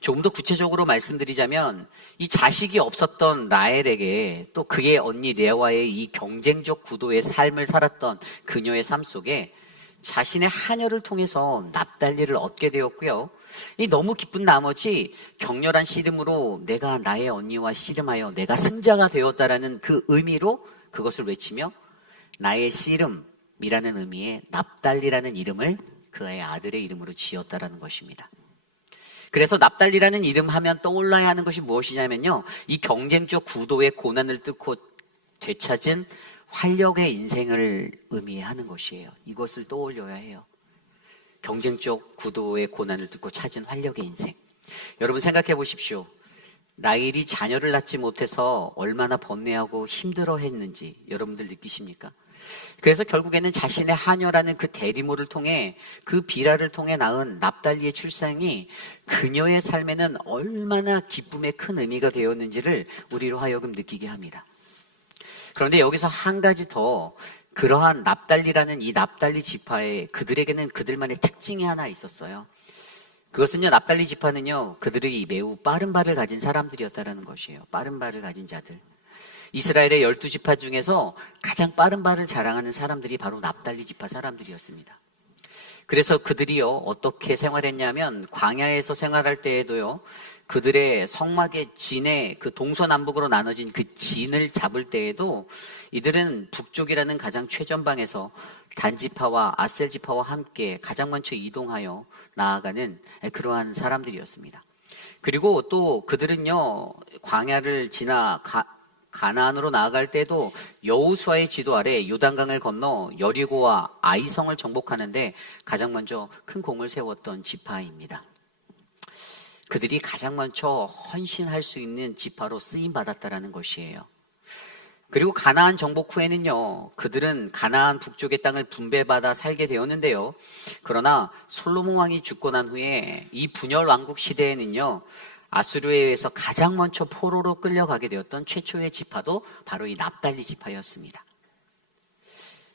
조금 더 구체적으로 말씀드리자면 이 자식이 없었던 라헬에게 또 그의 언니 레아와의 이 경쟁적 구도의 삶을 살았던 그녀의 삶 속에 자신의 하녀를 통해서 납달리를 얻게 되었고요. 이 너무 기쁜 나머지 격렬한 씨름으로 내가 나의 언니와 씨름하여 내가 승자가 되었다라는 그 의미로 그것을 외치며 나의 씨름이라는 의미의 납달리라는 이름을 그의 아들의 이름으로 지었다라는 것입니다. 그래서 납달리라는 이름 하면 떠올라야 하는 것이 무엇이냐면요, 이 경쟁적 구도의 고난을 뚫고 되찾은 활력의 인생을 의미하는 것이에요. 이것을 떠올려야 해요. 경쟁적 구도의 고난을 뚫고 찾은 활력의 인생. 여러분 생각해 보십시오. 라헬이 자녀를 낳지 못해서 얼마나 번뇌하고 힘들어했는지 여러분들 느끼십니까? 그래서 결국에는 자신의 하녀라는 그 대리모를 통해 그 비라를 통해 낳은 납달리의 출산이 그녀의 삶에는 얼마나 기쁨의 큰 의미가 되었는지를 우리로 하여금 느끼게 합니다. 그런데 여기서 한 가지 더, 그러한 납달리라는 이 납달리 지파에 그들에게는 그들만의 특징이 하나 있었어요. 그것은요, 납달리 지파는요, 그들이 매우 빠른 발을 가진 사람들이었다라는 것이에요. 빠른 발을 가진 자들. 이스라엘의 12지파 중에서 가장 빠른 발을 자랑하는 사람들이 바로 납달리 지파 사람들이었습니다. 그래서 그들이요, 어떻게 생활했냐면 광야에서 생활할 때에도요, 그들의 성막의 진에 그 동서남북으로 나눠진 그 진을 잡을 때에도 이들은 북쪽이라는 가장 최전방에서 단지파와 아셀지파와 함께 가장 먼저 이동하여 나아가는 그러한 사람들이었습니다. 그리고 또 그들은요, 광야를 지나 가나안으로 나아갈 때도 여호수아의 지도 아래 요단강을 건너 여리고와 아이성을 정복하는데 가장 먼저 큰 공을 세웠던 지파입니다. 그들이 가장 먼저 헌신할 수 있는 지파로 쓰임받았다라는 것이에요. 그리고 가나안 정복 후에는요, 그들은 가나안 북쪽의 땅을 분배받아 살게 되었는데요. 그러나 솔로몬 왕이 죽고 난 후에 이 분열 왕국 시대에는요, 아수르에 의해서 가장 먼저 포로로 끌려가게 되었던 최초의 지파도 바로 이 납달리 지파였습니다.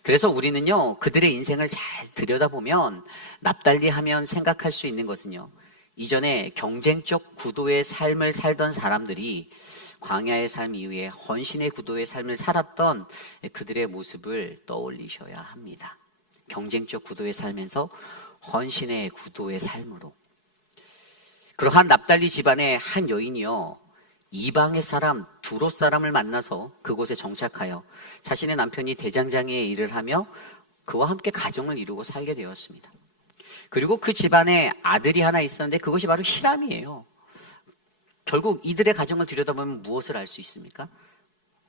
그래서 우리는요, 그들의 인생을 잘 들여다보면 납달리 하면 생각할 수 있는 것은요, 이전에 경쟁적 구도의 삶을 살던 사람들이 광야의 삶 이후에 헌신의 구도의 삶을 살았던 그들의 모습을 떠올리셔야 합니다. 경쟁적 구도의 삶에서 헌신의 구도의 삶으로. 그러한 납달리 집안의 한 여인이요, 이방의 사람 두롯 사람을 만나서 그곳에 정착하여 자신의 남편이 대장장이의 일을 하며 그와 함께 가정을 이루고 살게 되었습니다. 그리고 그 집안에 아들이 하나 있었는데 그것이 바로 히람이에요. 결국 이들의 가정을 들여다보면 무엇을 알 수 있습니까?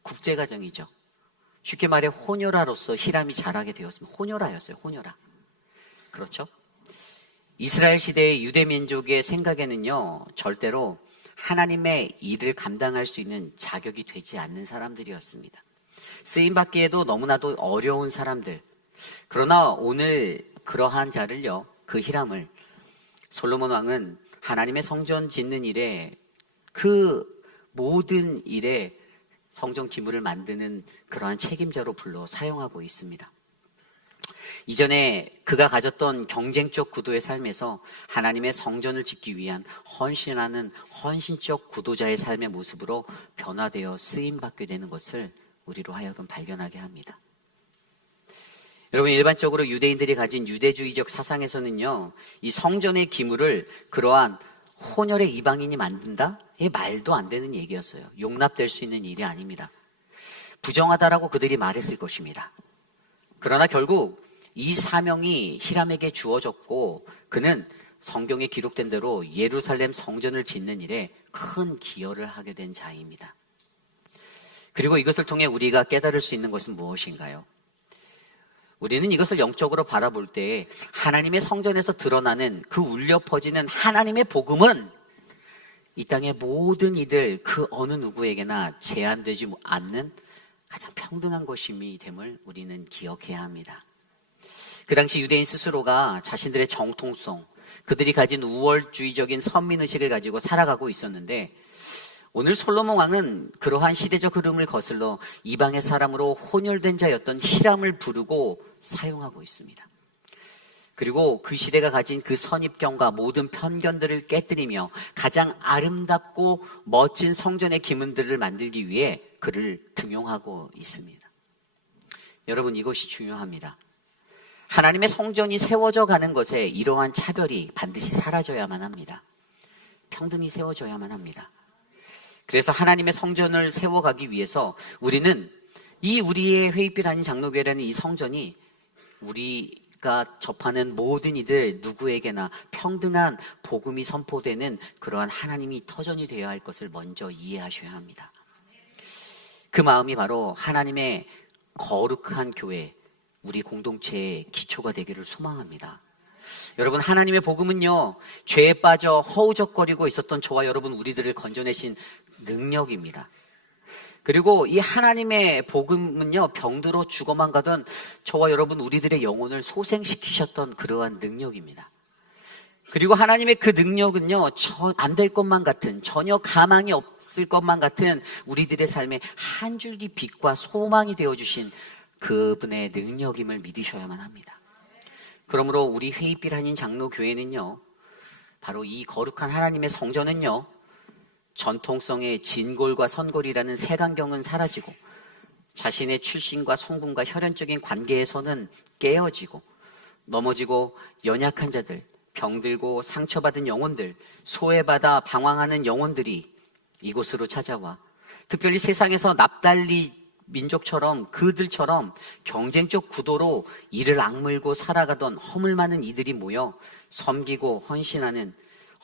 국제가정이죠. 쉽게 말해 호녀라로서 히람이 자라게 되었습니다. 호녀라였어요. 호녀라. 그렇죠? 이스라엘 시대의 유대 민족의 생각에는요, 절대로 하나님의 일을 감당할 수 있는 자격이 되지 않는 사람들이었습니다. 쓰임받기에도 너무나도 어려운 사람들. 그러나 오늘 그러한 자를요, 그 히람을 솔로몬 왕은 하나님의 성전 짓는 일에, 그 모든 일에 성전 기물을 만드는 그러한 책임자로 불러 사용하고 있습니다. 이전에 그가 가졌던 경쟁적 구도의 삶에서 하나님의 성전을 짓기 위한 헌신하는 헌신적 구도자의 삶의 모습으로 변화되어 쓰임받게 되는 것을 우리로 하여금 발견하게 합니다. 여러분, 일반적으로 유대인들이 가진 유대주의적 사상에서는요, 이 성전의 기물을 그러한 혼혈의 이방인이 만든다? 이게 말도 안 되는 얘기였어요. 용납될 수 있는 일이 아닙니다. 부정하다라고 그들이 말했을 것입니다. 그러나 결국 이 사명이 히람에게 주어졌고 그는 성경에 기록된 대로 예루살렘 성전을 짓는 일에 큰 기여를 하게 된 자입니다. 그리고 이것을 통해 우리가 깨달을 수 있는 것은 무엇인가요? 우리는 이것을 영적으로 바라볼 때 하나님의 성전에서 드러나는 그 울려 퍼지는 하나님의 복음은 이 땅의 모든 이들 그 어느 누구에게나 제한되지 않는 가장 평등한 것임이 됨을 우리는 기억해야 합니다. 그 당시 유대인 스스로가 자신들의 정통성, 그들이 가진 우월주의적인 선민의식을 가지고 살아가고 있었는데, 오늘 솔로몬 왕은 그러한 시대적 흐름을 거슬러 이방의 사람으로 혼혈된 자였던 히람을 부르고 사용하고 있습니다. 그리고 그 시대가 가진 그 선입견과 모든 편견들을 깨뜨리며 가장 아름답고 멋진 성전의 기문들을 만들기 위해 그를 등용하고 있습니다. 여러분, 이것이 중요합니다. 하나님의 성전이 세워져 가는 것에 이러한 차별이 반드시 사라져야만 합니다. 평등이 세워져야만 합니다. 그래서 하나님의 성전을 세워가기 위해서 우리는 이 우리의 회의빛 아닌 장로교회라는 이 성전이 우리가 접하는 모든 이들 누구에게나 평등한 복음이 선포되는 그러한 하나님이 터전이 되어야 할 것을 먼저 이해하셔야 합니다. 그 마음이 바로 하나님의 거룩한 교회, 우리 공동체의 기초가 되기를 소망합니다. 여러분, 하나님의 복음은요, 죄에 빠져 허우적거리고 있었던 저와 여러분 우리들을 건져내신 능력입니다. 그리고 이 하나님의 복음은요, 병들어 죽어만 가던 저와 여러분 우리들의 영혼을 소생시키셨던 그러한 능력입니다. 그리고 하나님의 그 능력은요, 안 될 것만 같은, 전혀 가망이 없을 것만 같은 우리들의 삶에 한 줄기 빛과 소망이 되어주신 그분의 능력임을 믿으셔야만 합니다. 그러므로 우리 회의빛 아닌 장로교회는요, 바로 이 거룩한 하나님의 성전은요, 전통성의 진골과 선골이라는 색안경은 사라지고 자신의 출신과 성분과 혈연적인 관계에서는 깨어지고 넘어지고 연약한 자들, 병들고 상처받은 영혼들, 소외받아 방황하는 영혼들이 이곳으로 찾아와 특별히 세상에서 납달리 민족처럼 그들처럼 경쟁적 구도로 이를 악물고 살아가던 허물 많은 이들이 모여 섬기고 헌신하는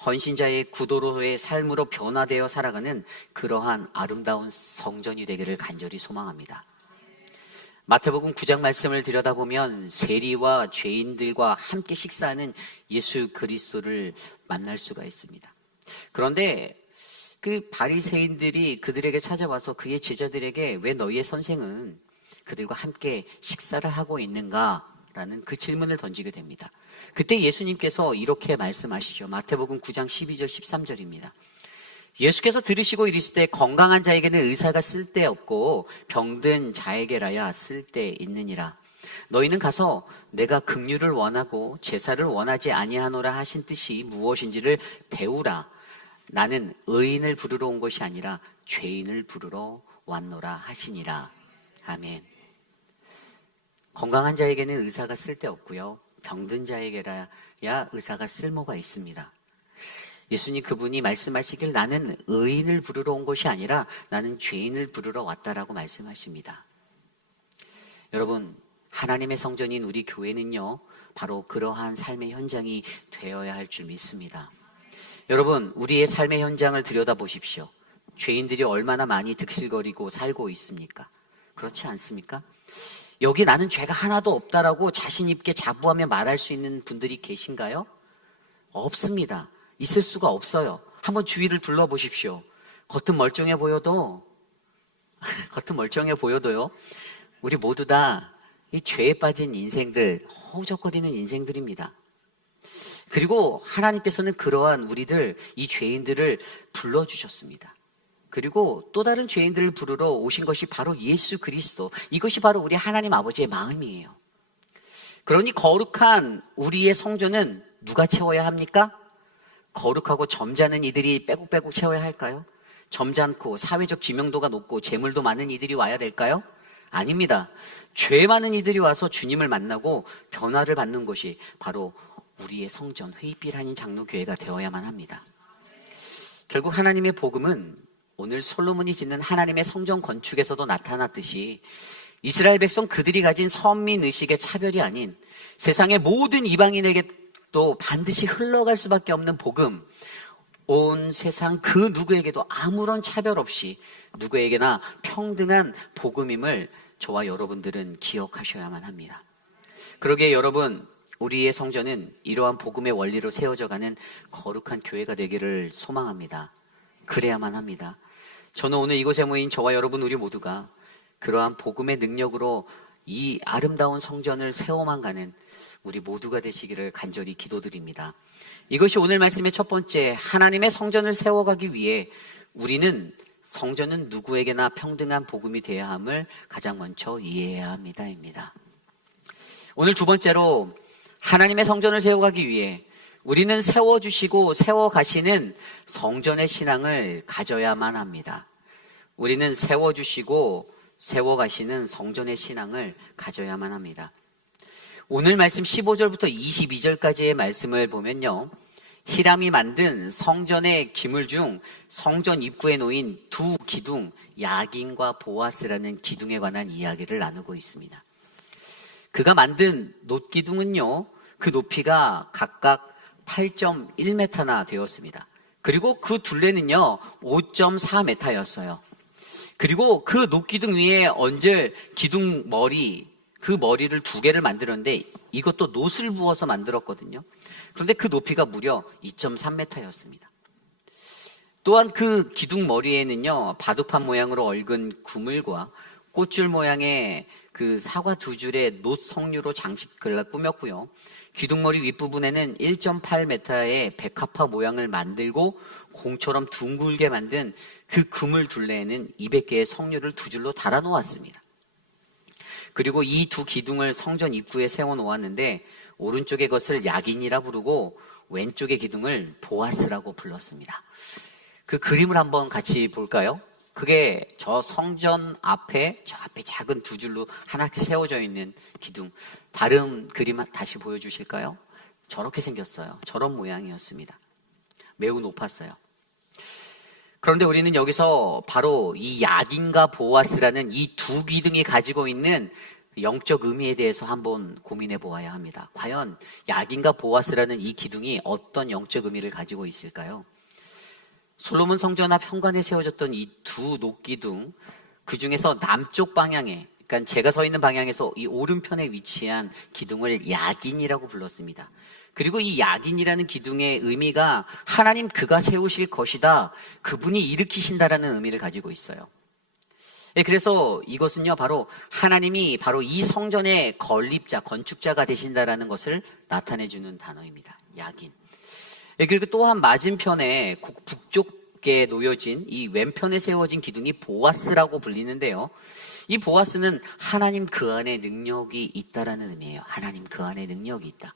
헌신자의 구도로의 삶으로 변화되어 살아가는 그러한 아름다운 성전이 되기를 간절히 소망합니다. 마태복음 9장 말씀을 들여다보면 세리와 죄인들과 함께 식사하는 예수 그리스도를 만날 수가 있습니다. 그런데 그 바리새인들이 그들에게 찾아와서 그의 제자들에게 왜 너희의 선생은 그들과 함께 식사를 하고 있는가? 라는 그 질문을 던지게 됩니다. 그때 예수님께서 이렇게 말씀하시죠. 마태복음 9장 12절 13절입니다. 예수께서 들으시고 이르시되 건강한 자에게는 의사가 쓸데없고 병든 자에게라야 쓸데있느니라. 너희는 가서 내가 긍휼을 원하고 제사를 원하지 아니하노라 하신 뜻이 무엇인지를 배우라. 나는 의인을 부르러 온 것이 아니라 죄인을 부르러 왔노라 하시니라. 아멘. 건강한 자에게는 의사가 쓸데없고요, 병든 자에게라야 의사가 쓸모가 있습니다. 예수님 그분이 말씀하시길 나는 의인을 부르러 온 것이 아니라 나는 죄인을 부르러 왔다라고 말씀하십니다. 여러분, 하나님의 성전인 우리 교회는요, 바로 그러한 삶의 현장이 되어야 할 줄 믿습니다. 여러분, 우리의 삶의 현장을 들여다보십시오. 죄인들이 얼마나 많이 득실거리고 살고 있습니까? 그렇지 않습니까? 여기 나는 죄가 하나도 없다라고 자신 있게 자부하며 말할 수 있는 분들이 계신가요? 없습니다. 있을 수가 없어요. 한번 주위를 둘러보십시오. 겉은 멀쩡해 보여도 우리 모두 다 이 죄에 빠진 인생들, 허우적거리는 인생들입니다. 그리고 하나님께서는 그러한 우리들, 이 죄인들을 불러주셨습니다. 그리고 또 다른 죄인들을 부르러 오신 것이 바로 예수 그리스도, 이것이 바로 우리 하나님 아버지의 마음이에요. 그러니 거룩한 우리의 성전은 누가 채워야 합니까? 거룩하고 점잖은 이들이 빼곡빼곡 채워야 할까요? 점잖고 사회적 지명도가 높고 재물도 많은 이들이 와야 될까요? 아닙니다. 죄 많은 이들이 와서 주님을 만나고 변화를 받는 것이 바로 우리의 성전, 회의빛 아닌 장로교회가 되어야만 합니다. 결국 하나님의 복음은 오늘 솔로몬이 짓는 하나님의 성전 건축에서도 나타났듯이 이스라엘 백성 그들이 가진 선민의식의 차별이 아닌 세상의 모든 이방인에게도 반드시 흘러갈 수밖에 없는 복음, 온 세상 그 누구에게도 아무런 차별 없이 누구에게나 평등한 복음임을 저와 여러분들은 기억하셔야만 합니다. 그러기에 여러분, 우리의 성전은 이러한 복음의 원리로 세워져가는 거룩한 교회가 되기를 소망합니다. 그래야만 합니다. 저는 오늘 이곳에 모인 저와 여러분 우리 모두가 그러한 복음의 능력으로 이 아름다운 성전을 세워만 가는 우리 모두가 되시기를 간절히 기도드립니다. 이것이 오늘 말씀의 첫 번째, 하나님의 성전을 세워가기 위해 우리는 성전은 누구에게나 평등한 복음이 되어야 함을 가장 먼저 이해해야 합니다입니다. 오늘 두 번째로 하나님의 성전을 세워가기 위해 우리는 세워주시고 세워가시는 성전의 신앙을 가져야만 합니다. 우리는 세워주시고 세워가시는 성전의 신앙을 가져야만 합니다. 오늘 말씀 15절부터 22절까지의 말씀을 보면요, 히람이 만든 성전의 기물 중 성전 입구에 놓인 두 기둥, 야긴과 보아스라는 기둥에 관한 이야기를 나누고 있습니다. 그가 만든 놋기둥은요, 그 높이가 각각 8.1m나 되었습니다. 그리고 그 둘레는요 5.4m였어요. 그리고 그 놋기둥 위에 얹을 기둥 머리, 그 머리를 두 개를 만들었는데 이것도 놋을 부어서 만들었거든요. 그런데 그 높이가 무려 2.3m였습니다. 또한 그 기둥 머리에는요, 바둑판 모양으로 얽은 구물과 꽃줄 모양의 그 사과 두 줄의 놋 석류로 장식을 꾸몄고요. 기둥머리 윗부분에는 1.8m의 백합화 모양을 만들고 공처럼 둥글게 만든 그 그물 둘레에는 200개의 석류를 두 줄로 달아 놓았습니다. 그리고 이 두 기둥을 성전 입구에 세워 놓았는데 오른쪽의 것을 야긴이라 부르고 왼쪽의 기둥을 보아스라고 불렀습니다. 그 그림을 한번 같이 볼까요? 그게 저 성전 앞에, 저 앞에 작은 두 줄로 하나씩 세워져 있는 기둥. 다른 그림 다시 보여주실까요? 저렇게 생겼어요. 저런 모양이었습니다. 매우 높았어요. 그런데 우리는 여기서 바로 이 야긴과 보아스라는 이 두 기둥이 가지고 있는 영적 의미에 대해서 한번 고민해 보아야 합니다. 과연 야긴과 보아스라는 이 기둥이 어떤 영적 의미를 가지고 있을까요? 솔로몬 성전 앞 현관에 세워졌던 이 두 놋기둥, 그 중에서 남쪽 방향에, 그러니까 제가 서 있는 방향에서 이 오른편에 위치한 기둥을 야긴이라고 불렀습니다. 그리고 이 야긴이라는 기둥의 의미가 하나님 그가 세우실 것이다, 그분이 일으키신다라는 의미를 가지고 있어요. 그래서 이것은요, 바로 하나님이 바로 이 성전의 건립자, 건축자가 되신다라는 것을 나타내주는 단어입니다. 야긴. 그리고 또한 맞은편에 북쪽에 놓여진 이 왼편에 세워진 기둥이 보아스라고 불리는데요. 이 보아스는 하나님 그 안에 능력이 있다라는 의미예요. 하나님 그 안에 능력이 있다.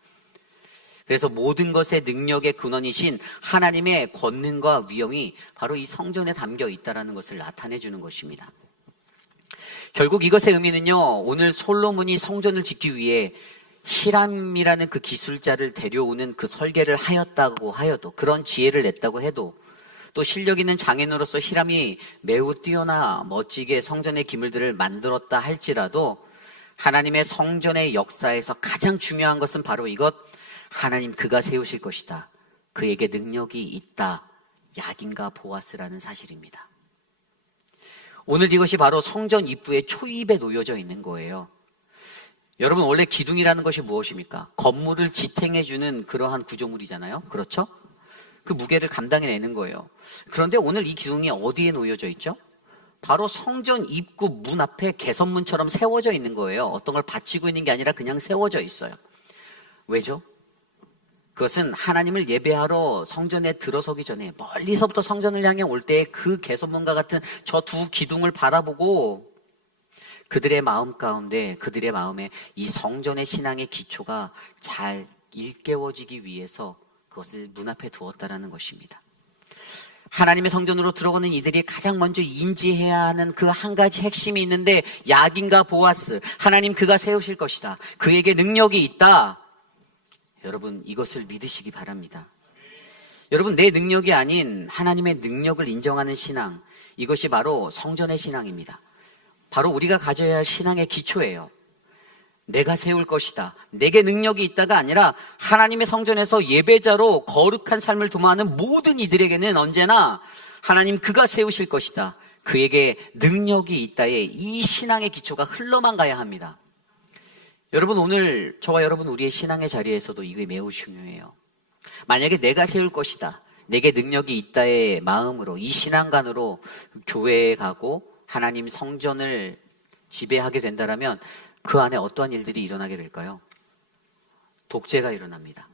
그래서 모든 것의 능력의 근원이신 하나님의 권능과 위엄이 바로 이 성전에 담겨 있다라는 것을 나타내 주는 것입니다. 결국 이것의 의미는요, 오늘 솔로몬이 성전을 짓기 위해 히람이라는 그 기술자를 데려오는 그 설계를 하였다고 하여도, 그런 지혜를 냈다고 해도, 또 실력 있는 장인으로서 히람이 매우 뛰어나 멋지게 성전의 기물들을 만들었다 할지라도 하나님의 성전의 역사에서 가장 중요한 것은 바로 이것, 하나님 그가 세우실 것이다, 그에게 능력이 있다, 야긴과 보아스라는 사실입니다. 오늘 이것이 바로 성전 입구의 초입에 놓여져 있는 거예요. 여러분, 원래 기둥이라는 것이 무엇입니까? 건물을 지탱해주는 그러한 구조물이잖아요. 그렇죠? 그 무게를 감당해내는 거예요. 그런데 오늘 이 기둥이 어디에 놓여져 있죠? 바로 성전 입구 문 앞에 개선문처럼 세워져 있는 거예요. 어떤 걸 받치고 있는 게 아니라 그냥 세워져 있어요. 왜죠? 그것은 하나님을 예배하러 성전에 들어서기 전에 멀리서부터 성전을 향해 올 때 그 개선문과 같은 저 두 기둥을 바라보고 그들의 마음 가운데, 그들의 마음에 이 성전의 신앙의 기초가 잘 일깨워지기 위해서 그것을 문 앞에 두었다라는 것입니다. 하나님의 성전으로 들어오는 이들이 가장 먼저 인지해야 하는 그 한 가지 핵심이 있는데, 야긴과 보아스, 하나님 그가 세우실 것이다, 그에게 능력이 있다. 여러분, 이것을 믿으시기 바랍니다. 여러분, 내 능력이 아닌 하나님의 능력을 인정하는 신앙, 이것이 바로 성전의 신앙입니다. 바로 우리가 가져야 할 신앙의 기초예요. 내가 세울 것이다, 내게 능력이 있다가 아니라 하나님의 성전에서 예배자로 거룩한 삶을 도모하는 모든 이들에게는 언제나 하나님 그가 세우실 것이다, 그에게 능력이 있다에 이 신앙의 기초가 흘러만 가야 합니다. 여러분, 오늘 저와 여러분 우리의 신앙의 자리에서도 이게 매우 중요해요. 만약에 내가 세울 것이다, 내게 능력이 있다의 마음으로, 이 신앙관으로 교회에 가고 하나님 성전을 지배하게 된다라면 그 안에 어떠한 일들이 일어나게 될까요? 독재가 일어납니다.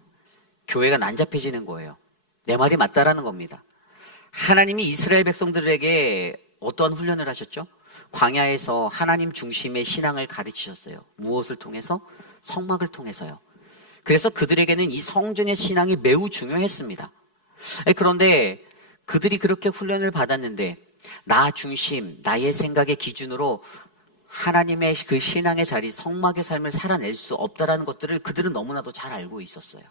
교회가 난잡해지는 거예요. 내 말이 맞다라는 겁니다. 하나님이 이스라엘 백성들에게 어떠한 훈련을 하셨죠? 광야에서 하나님 중심의 신앙을 가르치셨어요. 무엇을 통해서? 성막을 통해서요. 그래서 그들에게는 이 성전의 신앙이 매우 중요했습니다. 그런데 그들이 그렇게 훈련을 받았는데 나 중심, 나의 생각의 기준으로 하나님의 그 신앙의 자리, 성막의 삶을 살아낼 수 없다라는 것들을 그들은 너무나도 잘 알고 있었어요.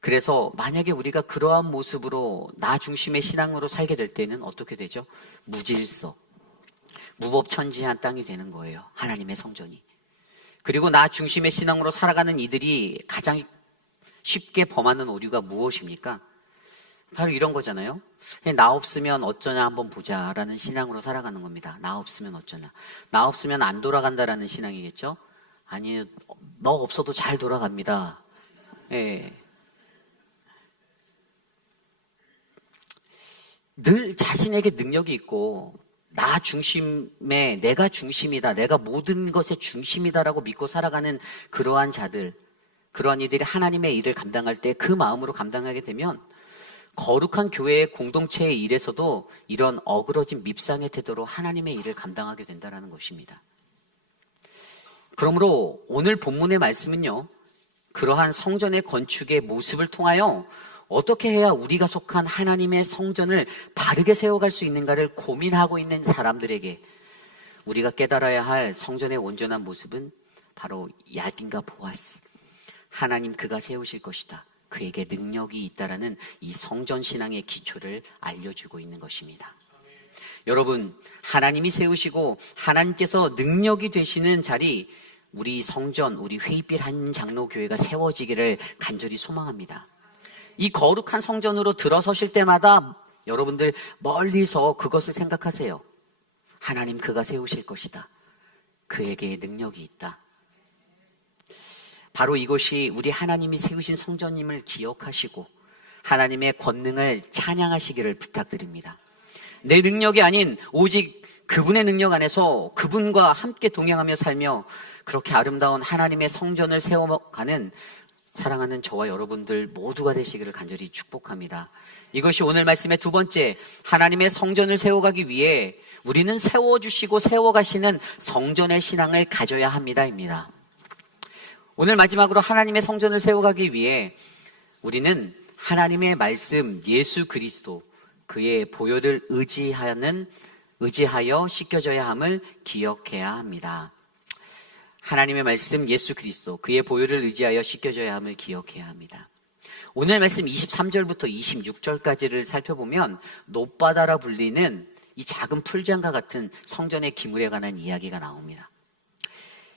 그래서 만약에 우리가 그러한 모습으로 나 중심의 신앙으로 살게 될 때는 어떻게 되죠? 무질서, 무법천지한 땅이 되는 거예요. 하나님의 성전이. 그리고 나 중심의 신앙으로 살아가는 이들이 가장 쉽게 범하는 오류가 무엇입니까? 바로 이런 거잖아요. 나 없으면 어쩌냐 한번 보자라는 신앙으로 살아가는 겁니다. 나 없으면 어쩌냐. 나 없으면 안 돌아간다라는 신앙이겠죠? 아니, 너 없어도 잘 돌아갑니다. 예. 늘 자신에게 능력이 있고 나 중심에 내가 중심이다, 내가 모든 것의 중심이다라고 믿고 살아가는 그러한 자들, 그러한 이들이 하나님의 일을 감당할 때 그 마음으로 감당하게 되면 거룩한 교회의 공동체의 일에서도 이런 어그러진 밉상의 태도로 하나님의 일을 감당하게 된다는 것입니다. 그러므로 오늘 본문의 말씀은요, 그러한 성전의 건축의 모습을 통하여 어떻게 해야 우리가 속한 하나님의 성전을 바르게 세워갈 수 있는가를 고민하고 있는 사람들에게 우리가 깨달아야 할 성전의 온전한 모습은 바로 야긴과 보아스, 하나님 그가 세우실 것이다, 그에게 능력이 있다라는 이 성전 신앙의 기초를 알려주고 있는 것입니다. 여러분, 하나님이 세우시고 하나님께서 능력이 되시는 자리, 우리 성전, 우리 회의빛 한 장로교회가 세워지기를 간절히 소망합니다. 이 거룩한 성전으로 들어서실 때마다 여러분들 멀리서 그것을 생각하세요. 하나님 그가 세우실 것이다, 그에게 능력이 있다. 바로 이것이 우리 하나님이 세우신 성전임을 기억하시고 하나님의 권능을 찬양하시기를 부탁드립니다. 내 능력이 아닌 오직 그분의 능력 안에서 그분과 함께 동행하며 살며 그렇게 아름다운 하나님의 성전을 세워가는 사랑하는 저와 여러분들 모두가 되시기를 간절히 축복합니다. 이것이 오늘 말씀의 두 번째, 하나님의 성전을 세워가기 위해 우리는 세워주시고 세워가시는 성전의 신앙을 가져야 합니다입니다. 오늘 마지막으로 하나님의 성전을 세워가기 위해 우리는 하나님의 말씀 예수 그리스도, 그의 보혈을 의지하여 씻겨져야 함을 기억해야 합니다. 하나님의 말씀 예수 그리스도, 그의 보혈을 의지하여 씻겨져야 함을 기억해야 합니다. 오늘 말씀 23절부터 26절까지를 살펴보면 높바다라 불리는 이 작은 풀장과 같은 성전의 기물에 관한 이야기가 나옵니다.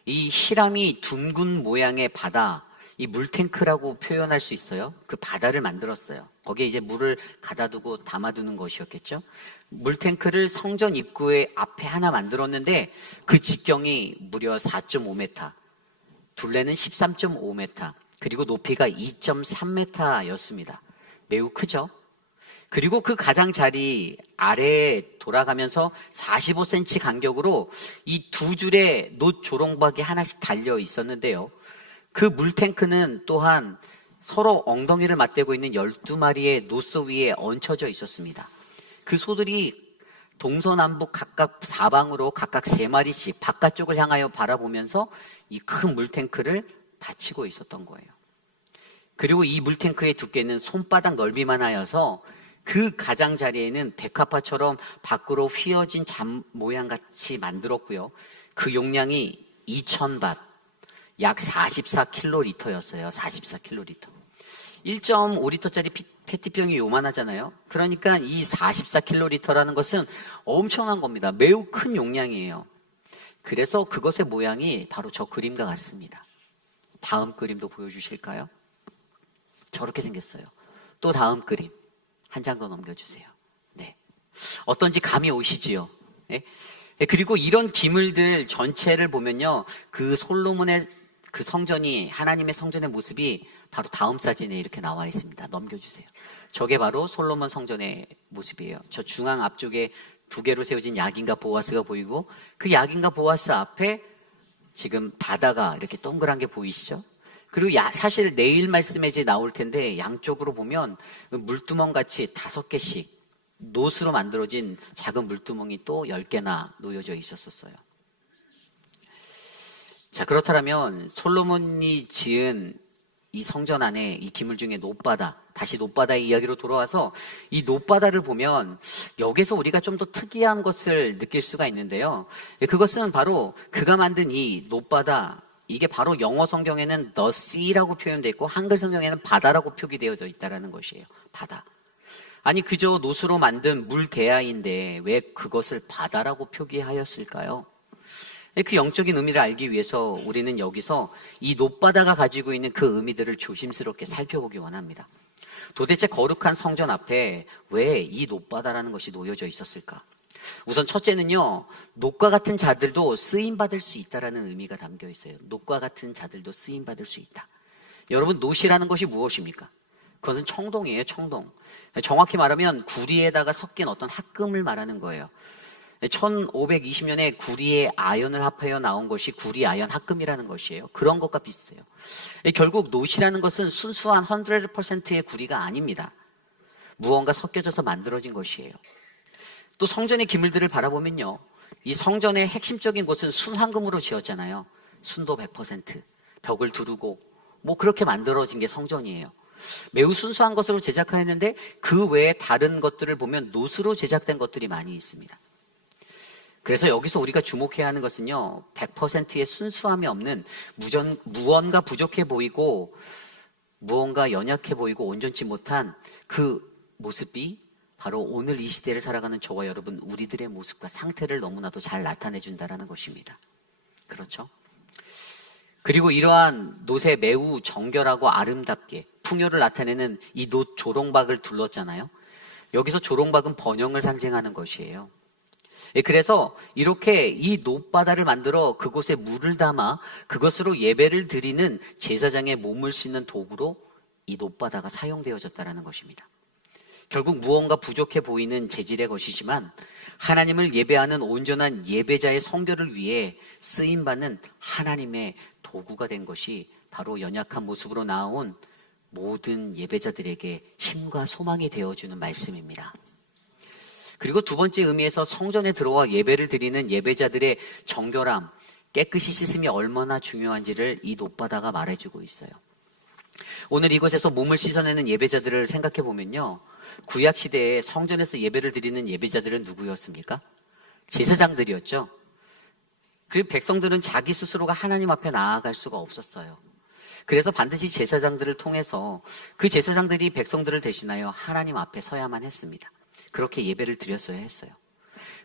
이 히람이 둥근 모양의 바다, 이 물탱크라고 표현할 수 있어요. 그 바다를 만들었어요. 거기에 이제 물을 가다 두고 담아두는 것이었겠죠. 물탱크를 성전 입구의 앞에 하나 만들었는데 그 직경이 무려 4.5m, 둘레는 13.5m, 그리고 높이가 2.3m였습니다. 매우 크죠. 그리고 그 가장자리 아래에 돌아가면서 45cm 간격으로 이 두 줄의 놋 조롱박이 하나씩 달려 있었는데요. 그 물탱크는 또한 서로 엉덩이를 맞대고 있는 12마리의 노소 위에 얹혀져 있었습니다. 그 소들이 동서남북 각각 사방으로 각각 3마리씩 바깥쪽을 향하여 바라보면서 이 큰 물탱크를 받치고 있었던 거예요. 그리고 이 물탱크의 두께는 손바닥 넓이만 하여서 그 가장자리에는 백합화처럼 밖으로 휘어진 잠 모양같이 만들었고요. 그 용량이 2,000밭, 약 44kg였어요. 44kg. 1.5리터짜리 페트병이 요만하잖아요. 그러니까 이 44kg라는 것은 엄청난 겁니다. 매우 큰 용량이에요. 그래서 그것의 모양이 바로 저 그림과 같습니다. 다음 그림도 보여주실까요? 저렇게 생겼어요. 또 다음 그림 한 장 더 넘겨주세요. 네, 어떤지 감이 오시지요? 네? 그리고 이런 기물들 전체를 보면요, 그 솔로몬의 그 성전이, 하나님의 성전의 모습이 바로 다음 사진에 이렇게 나와 있습니다. 넘겨주세요. 저게 바로 솔로몬 성전의 모습이에요. 저 중앙 앞쪽에 두 개로 세워진 야긴과 보아스가 보이고, 그 야긴과 보아스 앞에 지금 바다가 이렇게 동그란 게 보이시죠? 그리고 사실 내일 말씀에 이제 나올 텐데, 양쪽으로 보면 물두멍 같이 5개씩 노수로 만들어진 작은 물두멍이 또 10개나 놓여져 있었어요. 자, 그렇다면 솔로몬이 지은 이 성전 안에 이 기물 중에 놋바다, 다시 놋바다의 이야기로 돌아와서 이 놋바다를 보면 여기서 우리가 좀 더 특이한 것을 느낄 수가 있는데요. 그것은 바로 그가 만든 이 놋바다, 이게 바로 영어 성경에는 the sea라고 표현되어 있고 한글 성경에는 바다라고 표기되어져 있다는 것이에요. 바다. 아니, 그저 노수로 만든 물대야인데 왜 그것을 바다라고 표기하였을까요? 그 영적인 의미를 알기 위해서 우리는 여기서 이 놋바다가 가지고 있는 그 의미들을 조심스럽게 살펴보기 원합니다. 도대체 거룩한 성전 앞에 왜 이 놋바다라는 것이 놓여져 있었을까? 우선 첫째는요, 놋과 같은 자들도 쓰임받을 수 있다라는 의미가 담겨 있어요. 놋과 같은 자들도 쓰임받을 수 있다. 여러분, 놋이라는 것이 무엇입니까? 그것은 청동이에요, 청동. 정확히 말하면 구리에다가 섞인 어떤 합금을 말하는 거예요. 1520년에 구리에 아연을 합하여 나온 것이 구리 아연 합금이라는 것이에요. 그런 것과 비슷해요. 결국 놋이라는 것은 순수한 100%의 구리가 아닙니다. 무언가 섞여져서 만들어진 것이에요. 또 성전의 기물들을 바라보면요, 이 성전의 핵심적인 곳은 순황금으로 지었잖아요. 순도 100%, 벽을 두르고 뭐 그렇게 만들어진 게 성전이에요. 매우 순수한 것으로 제작하였는데 그 외에 다른 것들을 보면 놋으로 제작된 것들이 많이 있습니다. 그래서 여기서 우리가 주목해야 하는 것은요, 100%의 순수함이 없는 무언가 부족해 보이고 무언가 연약해 보이고 온전치 못한 그 모습이 바로 오늘 이 시대를 살아가는 저와 여러분, 우리들의 모습과 상태를 너무나도 잘 나타내 준다는 것입니다. 그렇죠? 그리고 이러한 놋에 매우 정결하고 아름답게 풍요를 나타내는 이 놋 조롱박을 둘렀잖아요. 여기서 조롱박은 번영을 상징하는 것이에요. 그래서 이렇게 이 놋바다를 만들어 그곳에 물을 담아 그것으로 예배를 드리는 제사장의 몸을 씻는 도구로 이 놋바다가 사용되어졌다는 것입니다. 결국 무언가 부족해 보이는 재질의 것이지만 하나님을 예배하는 온전한 예배자의 성결을 위해 쓰임받는 하나님의 도구가 된 것이 바로 연약한 모습으로 나온 모든 예배자들에게 힘과 소망이 되어주는 말씀입니다. 그리고 두 번째 의미에서 성전에 들어와 예배를 드리는 예배자들의 정결함, 깨끗이 씻음이 얼마나 중요한지를 이 놋바다가 말해주고 있어요. 오늘 이곳에서 몸을 씻어내는 예배자들을 생각해 보면요, 구약 시대에 성전에서 예배를 드리는 예배자들은 누구였습니까? 제사장들이었죠. 그리고 백성들은 자기 스스로가 하나님 앞에 나아갈 수가 없었어요. 그래서 반드시 제사장들을 통해서 그 제사장들이 백성들을 대신하여 하나님 앞에 서야만 했습니다. 그렇게 예배를 드렸어야 했어요.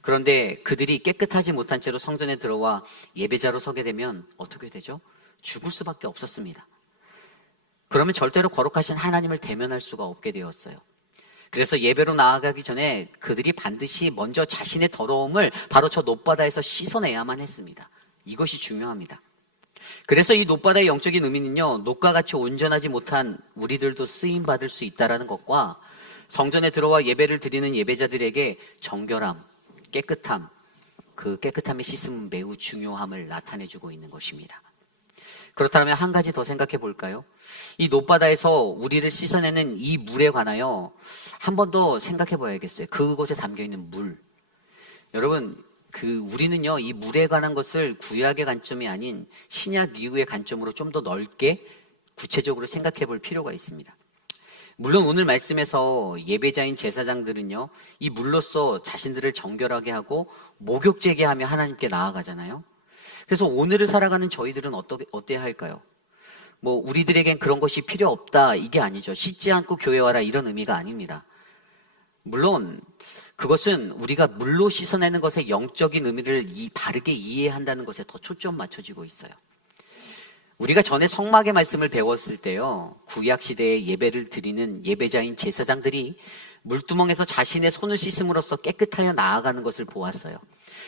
그런데 그들이 깨끗하지 못한 채로 성전에 들어와 예배자로 서게 되면 어떻게 되죠? 죽을 수밖에 없었습니다. 그러면 절대로 거룩하신 하나님을 대면할 수가 없게 되었어요. 그래서 예배로 나아가기 전에 그들이 반드시 먼저 자신의 더러움을 바로 저 놋바다에서 씻어내야만 했습니다. 이것이 중요합니다. 그래서 이 놋바다의 영적인 의미는요, 놋과 같이 온전하지 못한 우리들도 쓰임받을 수 있다는 것과 성전에 들어와 예배를 드리는 예배자들에게 정결함, 깨끗함, 그 깨끗함의 씻음은 매우 중요함을 나타내주고 있는 것입니다. 그렇다면 한 가지 더 생각해 볼까요? 이 놋바다에서 우리를 씻어내는 이 물에 관하여 한 번 더 생각해 봐야겠어요. 그곳에 담겨있는 물. 여러분, 우리는요, 이 물에 관한 것을 구약의 관점이 아닌 신약 이후의 관점으로 좀 더 넓게 구체적으로 생각해 볼 필요가 있습니다. 물론 오늘 말씀에서 예배자인 제사장들은요, 이 물로써 자신들을 정결하게 하고 목욕제게 하며 하나님께 나아가잖아요. 그래서 오늘을 살아가는 저희들은 어때야 할까요? 우리들에겐 그런 것이 필요 없다, 이게 아니죠. 씻지 않고 교회 와라, 이런 의미가 아닙니다. 물론 그것은 우리가 물로 씻어내는 것의 영적인 의미를 바르게 이해한다는 것에 더 초점 맞춰지고 있어요. 우리가 전에 성막의 말씀을 배웠을 때요, 구약 시대에 예배를 드리는 예배자인 제사장들이 물두멍에서 자신의 손을 씻음으로써 깨끗하여 나아가는 것을 보았어요.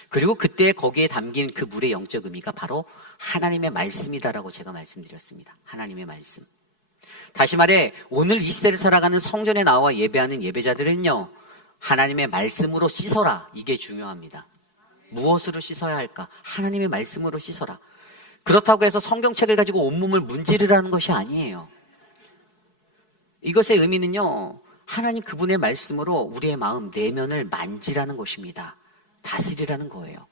그리고 그때 거기에 담긴 그 물의 영적 의미가 바로 하나님의 말씀이다라고 제가 말씀드렸습니다. 하나님의 말씀. 다시 말해 오늘 이 시대를 살아가는 성전에 나와 예배하는 예배자들은요, 하나님의 말씀으로 씻어라. 이게 중요합니다. 무엇으로 씻어야 할까? 하나님의 말씀으로 씻어라. 그렇다고 해서 성경책을 가지고 온몸을 문지르라는 것이 아니에요. 이것의 의미는요, 하나님 그분의 말씀으로 우리의 마음 내면을 만지라는 것입니다. 다스리라는 거예요.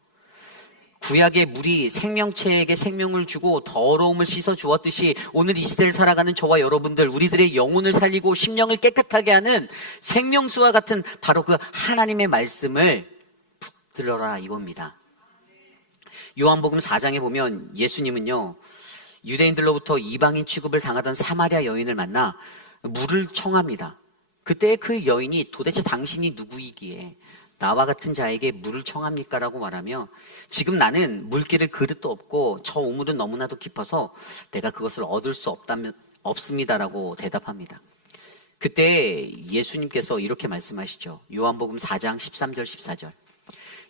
구약의 물이 생명체에게 생명을 주고 더러움을 씻어 주었듯이 오늘 이 시대를 살아가는 저와 여러분들, 우리들의 영혼을 살리고 심령을 깨끗하게 하는 생명수와 같은 바로 그 하나님의 말씀을 붙들어라 이겁니다. 요한복음 4장에 보면 예수님은요, 유대인들로부터 이방인 취급을 당하던 사마리아 여인을 만나 물을 청합니다. 그때 그 여인이 도대체 당신이 누구이기에 나와 같은 자에게 물을 청합니까? 라고 말하며, 지금 나는 물기를 그릇도 없고 저 우물은 너무나도 깊어서 내가 그것을 얻을 수 없습니다라고 대답합니다. 그때 예수님께서 이렇게 말씀하시죠. 요한복음 4장 13절 14절.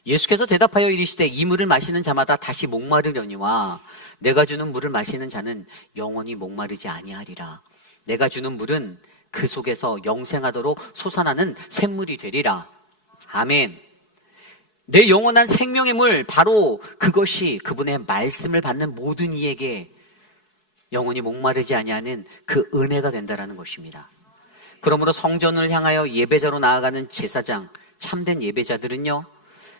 예수께서 대답하여 이르시되 이 물을 마시는 자마다 다시 목마르려니와 내가 주는 물을 마시는 자는 영원히 목마르지 아니하리라. 내가 주는 물은 그 속에서 영생하도록 솟아나는 샘물이 되리라. 아멘. 내 영원한 생명의 물, 바로 그것이 그분의 말씀을 받는 모든 이에게 영원히 목마르지 아니하는 그 은혜가 된다라는 것입니다. 그러므로 성전을 향하여 예배자로 나아가는 제사장, 참된 예배자들은요,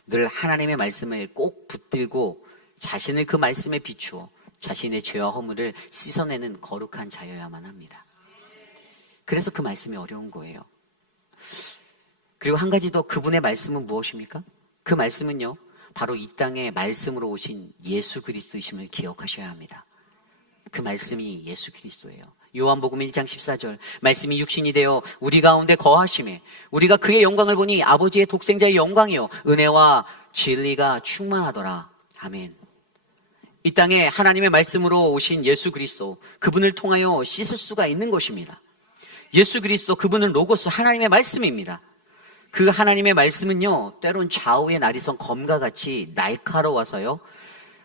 늘 하나님의 말씀을 꼭 붙들고 자신을 그 말씀에 비추어 자신의 죄와 허물을 씻어내는 거룩한 자여야만 합니다. 그래서 그 말씀이 어려운 거예요. 그리고 한 가지 더, 그분의 말씀은 무엇입니까? 그 말씀은요, 바로 이 땅에 말씀으로 오신 예수 그리스도이심을 기억하셔야 합니다. 그 말씀이 예수 그리스도예요. 요한복음 1장 14절, 말씀이 육신이 되어 우리 가운데 거하심에 우리가 그의 영광을 보니 아버지의 독생자의 영광이요 은혜와 진리가 충만하더라. 아멘. 이 땅에 하나님의 말씀으로 오신 예수 그리스도, 그분을 통하여 씻을 수가 있는 것입니다. 예수 그리스도, 그분은 로고스, 하나님의 말씀입니다. 그 하나님의 말씀은요, 때론 좌우의 날이선 검과 같이 날카로워서요,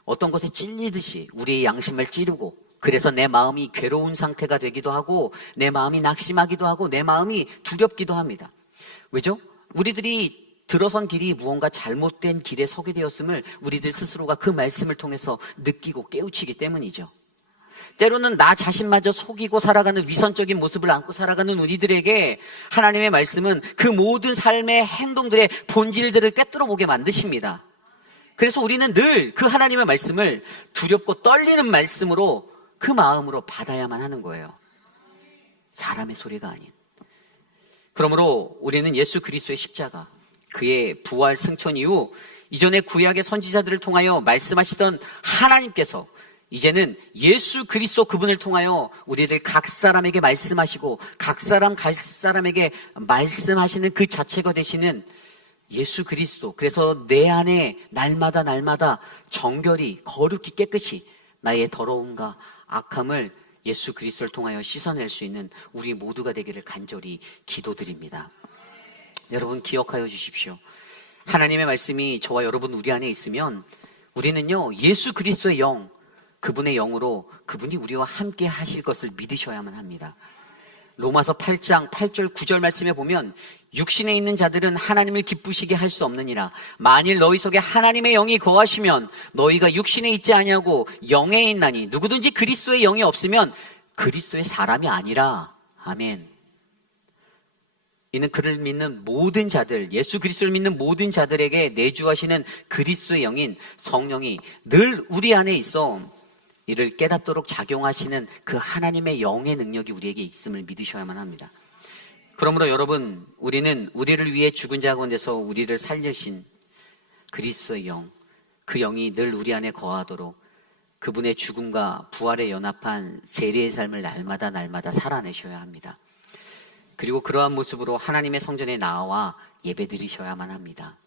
어떤 것에 찔리듯이 우리의 양심을 찌르고, 그래서 내 마음이 괴로운 상태가 되기도 하고, 내 마음이 낙심하기도 하고, 내 마음이 두렵기도 합니다. 왜죠? 우리들이 들어선 길이 무언가 잘못된 길에 서게 되었음을 우리들 스스로가 그 말씀을 통해서 느끼고 깨우치기 때문이죠. 때로는 나 자신마저 속이고 살아가는 위선적인 모습을 안고 살아가는 우리들에게 하나님의 말씀은 그 모든 삶의 행동들의 본질들을 꿰뚫어 보게 만드십니다. 그래서 우리는 늘 그 하나님의 말씀을 두렵고 떨리는 말씀으로, 그 마음으로 받아야만 하는 거예요. 사람의 소리가 아닌. 그러므로 우리는 예수 그리스도의 십자가, 그의 부활 승천 이후 이전에 구약의 선지자들을 통하여 말씀하시던 하나님께서 이제는 예수 그리스도 그분을 통하여 우리들 각 사람에게 말씀하시고 각 사람에게 말씀하시는 그 자체가 되시는 예수 그리스도, 그래서 내 안에 날마다 정결히 거룩히 깨끗이 나의 더러움과 악함을 예수 그리스도를 통하여 씻어낼 수 있는 우리 모두가 되기를 간절히 기도드립니다. 여러분 기억하여 주십시오. 하나님의 말씀이 저와 여러분 우리 안에 있으면 우리는요, 예수 그리스도의 영, 그분의 영으로 그분이 우리와 함께 하실 것을 믿으셔야만 합니다. 로마서 8장 8절 9절 말씀에 보면 육신에 있는 자들은 하나님을 기쁘시게 할 수 없느니라. 만일 너희 속에 하나님의 영이 거하시면 너희가 육신에 있지 아니하고 영에 있나니 누구든지 그리스도의 영이 없으면 그리스도의 사람이 아니라. 아멘. 이는 그를 믿는 모든 자들, 예수 그리스도를 믿는 모든 자들에게 내주하시는 그리스도의 영인 성령이 늘 우리 안에 있어 이를 깨닫도록 작용하시는 그 하나님의 영의 능력이 우리에게 있음을 믿으셔야만 합니다. 그러므로 여러분, 우리는 우리를 위해 죽은 자 가운데서 우리를 살리신 그리스도의 영, 그 영이 늘 우리 안에 거하도록 그분의 죽음과 부활에 연합한 세례의 삶을 날마다 살아내셔야 합니다. 그리고 그러한 모습으로 하나님의 성전에 나와 예배드리셔야만 합니다.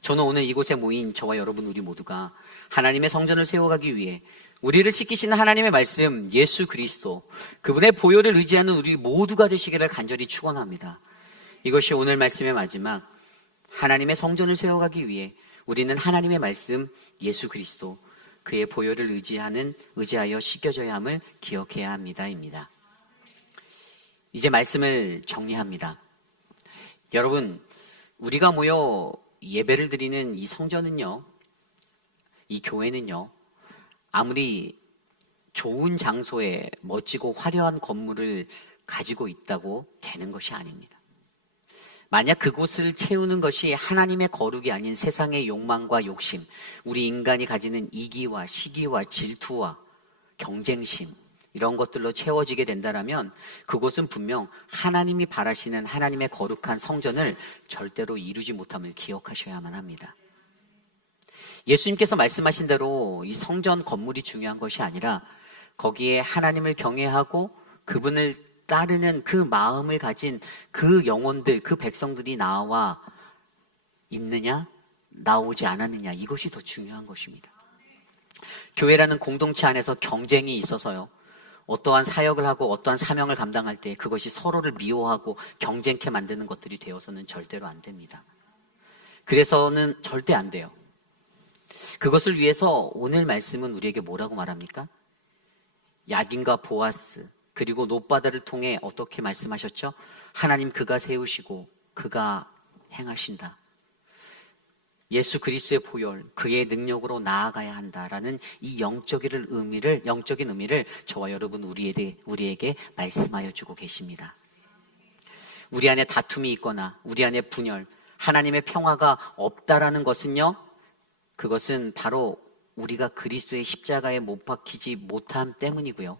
저는 오늘 이곳에 모인 저와 여러분 우리 모두가 하나님의 성전을 세워가기 위해 우리를 씻기시는 하나님의 말씀, 예수 그리스도, 그분의 보혈을 의지하는 우리 모두가 되시기를 간절히 축원합니다. 이것이 오늘 말씀의 마지막, 하나님의 성전을 세워가기 위해 우리는 하나님의 말씀 예수 그리스도 그의 보혈을 의지하여 씻겨져야 함을 기억해야 합니다입니다. 이제 말씀을 정리합니다. 여러분, 우리가 모여 예배를 드리는 이 성전은요, 이 교회는요, 아무리 좋은 장소에 멋지고 화려한 건물을 가지고 있다고 되는 것이 아닙니다. 만약 그곳을 채우는 것이 하나님의 거룩이 아닌 세상의 욕망과 욕심, 우리 인간이 가지는 이기와 시기와 질투와 경쟁심, 이런 것들로 채워지게 된다면 그곳은 분명 하나님이 바라시는 하나님의 거룩한 성전을 절대로 이루지 못함을 기억하셔야만 합니다. 예수님께서 말씀하신 대로 이 성전 건물이 중요한 것이 아니라 거기에 하나님을 경외하고 그분을 따르는 그 마음을 가진 그 영혼들, 그 백성들이 나와 있느냐, 나오지 않았느냐, 이것이 더 중요한 것입니다. 교회라는 공동체 안에서 경쟁이 있어서요, 어떠한 사역을 하고 어떠한 사명을 감당할 때 그것이 서로를 미워하고 경쟁케 만드는 것들이 되어서는 절대로 안 됩니다. 그래서는 절대 안 돼요. 그것을 위해서 오늘 말씀은 우리에게 뭐라고 말합니까? 야긴과 보아스, 그리고 놋바다를 통해 어떻게 말씀하셨죠? 하나님 그가 세우시고 그가 행하신다. 예수 그리스도의 보혈, 그의 능력으로 나아가야 한다라는 이 영적인 의미를 저와 여러분 우리에게 말씀하여 주고 계십니다. 우리 안에 다툼이 있거나 우리 안에 분열, 하나님의 평화가 없다라는 것은요, 그것은 바로 우리가 그리스도의 십자가에 못 박히지 못함 때문이고요,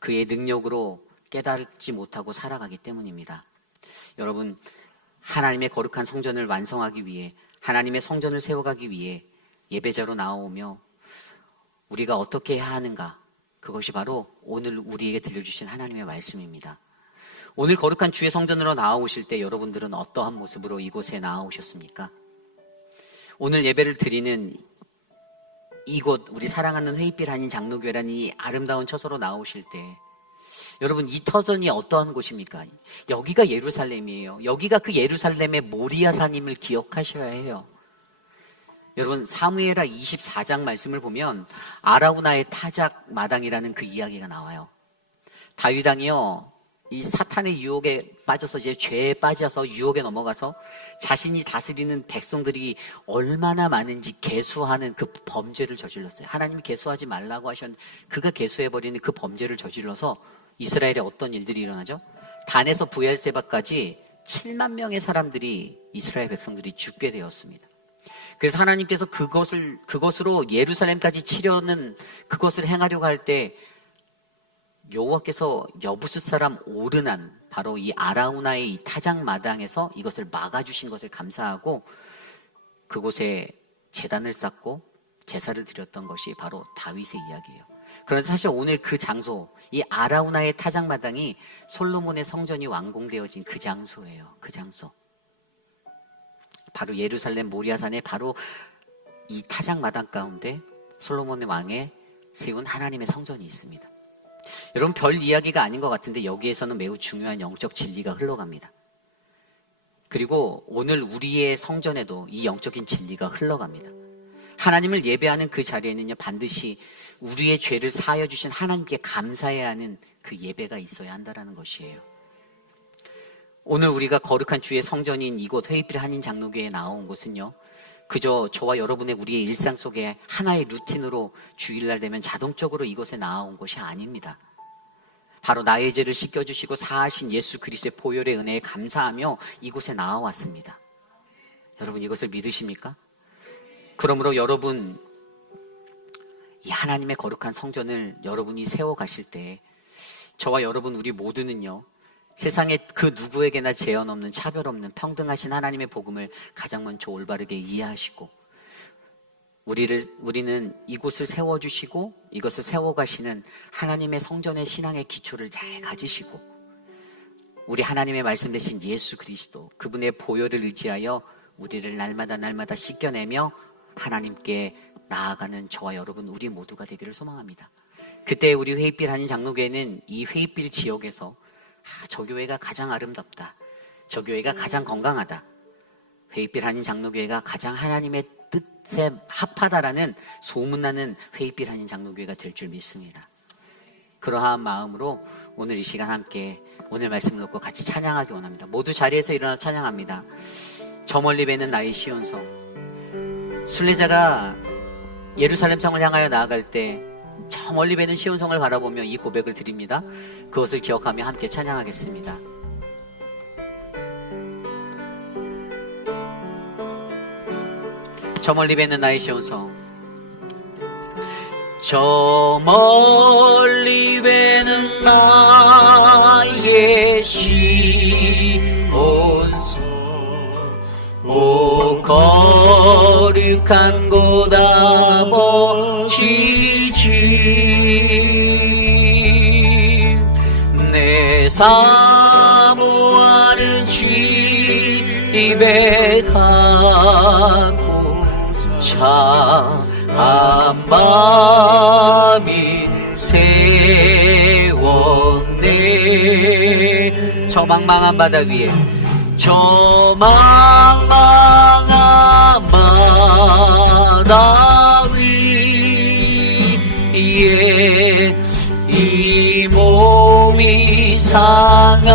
그의 능력으로 깨닫지 못하고 살아가기 때문입니다. 여러분, 하나님의 거룩한 성전을 완성하기 위해, 하나님의 성전을 세워가기 위해 예배자로 나오며 우리가 어떻게 해야 하는가, 그것이 바로 오늘 우리에게 들려주신 하나님의 말씀입니다. 오늘 거룩한 주의 성전으로 나아오실 때 여러분들은 어떠한 모습으로 이곳에 나아오셨습니까? 오늘 예배를 드리는 이곳, 우리 사랑하는 회의빛 한인 장로교회라는 이 아름다운 처소로 나오실 때 여러분, 이 터전이 어떠한 곳입니까? 여기가 예루살렘이에요. 여기가 그 예루살렘의 모리아산임을 기억하셔야 해요. 여러분, 사무엘하 24장 말씀을 보면 아라우나의 타작 마당이라는 그 이야기가 나와요. 다윗 왕이요, 이 사탄의 유혹에 빠져서, 이제 죄에 빠져서 유혹에 넘어가서 자신이 다스리는 백성들이 얼마나 많은지 계수하는 그 범죄를 저질렀어요. 하나님이 계수하지 말라고 하셨는데 그가 계수해버리는 그 범죄를 저질러서 이스라엘에 어떤 일들이 일어나죠? 단에서 브엘세바까지 7만 명의 사람들이, 이스라엘 백성들이 죽게 되었습니다. 그래서 하나님께서 그것으로 예루살렘까지 치려는, 그것을 행하려고 할 때 여호와께서 여부스 사람 오르난, 바로 이 아라우나의 이 타작 마당에서 이것을 막아주신 것을 감사하고 그곳에 제단을 쌓고 제사를 드렸던 것이 바로 다윗의 이야기예요. 그런데 사실 오늘 그 장소, 이 아라우나의 타작 마당이 솔로몬의 성전이 완공되어진 그 장소예요. 그 장소, 바로 예루살렘 모리아산의 바로 이 타작 마당 가운데 솔로몬의 왕에 세운 하나님의 성전이 있습니다. 여러분, 별 이야기가 아닌 것 같은데 여기에서는 매우 중요한 영적 진리가 흘러갑니다. 그리고 오늘 우리의 성전에도 이 영적인 진리가 흘러갑니다. 하나님을 예배하는 그 자리에는요, 반드시 우리의 죄를 사하여 주신 하나님께 감사해야 하는 그 예배가 있어야 한다는 것이에요. 오늘 우리가 거룩한 주의 성전인 이곳 회의필 한인 장로교회에 나온 곳은요, 그저 저와 여러분의 우리의 일상 속에 하나의 루틴으로 주일날 되면 자동적으로 이곳에 나아온 것이 아닙니다. 바로 나의 죄를 씻겨주시고 사하신 예수 그리스도의 보혈의 은혜에 감사하며 이곳에 나아왔습니다. 여러분, 이것을 믿으십니까? 그러므로 여러분, 이 하나님의 거룩한 성전을 여러분이 세워가실 때 저와 여러분 우리 모두는요, 세상에 그 누구에게나 제한 없는, 차별 없는 평등하신 하나님의 복음을 가장 먼저 올바르게 이해하시고 우리는 이곳을 세워주시고 이것을 세워가시는 하나님의 성전의 신앙의 기초를 잘 가지시고 우리 하나님의 말씀 대신 예수 그리스도, 그분의 보혈을 의지하여 우리를 날마다 씻겨내며 하나님께 나아가는 저와 여러분 우리 모두가 되기를 소망합니다. 그때 우리 회의필 한인 장로교회는 이 회의필 지역에서 저 교회가 가장 아름답다, 저 교회가 가장 건강하다, 회의필 한인 장로교회가 가장 하나님의 뜻에 합하다라는 소문나는 회의빛 한인 장로교회가 될 줄 믿습니다. 그러한 마음으로 오늘 이 시간 함께 오늘 말씀을 놓고 같이 찬양하기 원합니다. 모두 자리에서 일어나 찬양합니다. 저 멀리 뵈는 나의 시온성. 순례자가 예루살렘 성을 향하여 나아갈 때 저 멀리 뵈는 시온성을 바라보며 이 고백을 드립니다. 그것을 기억하며 함께 찬양하겠습니다. 저 멀리 뵈는 나의 시온성. 저 멀리 뵈는 나의 시온성. 오 거룩한 곳 아버지지 내 사모하는 집에 가고자 한 마음이 세웠네. 저 망망한 바다 위에 저 망망한 바다 위에 이 몸이 상할지라도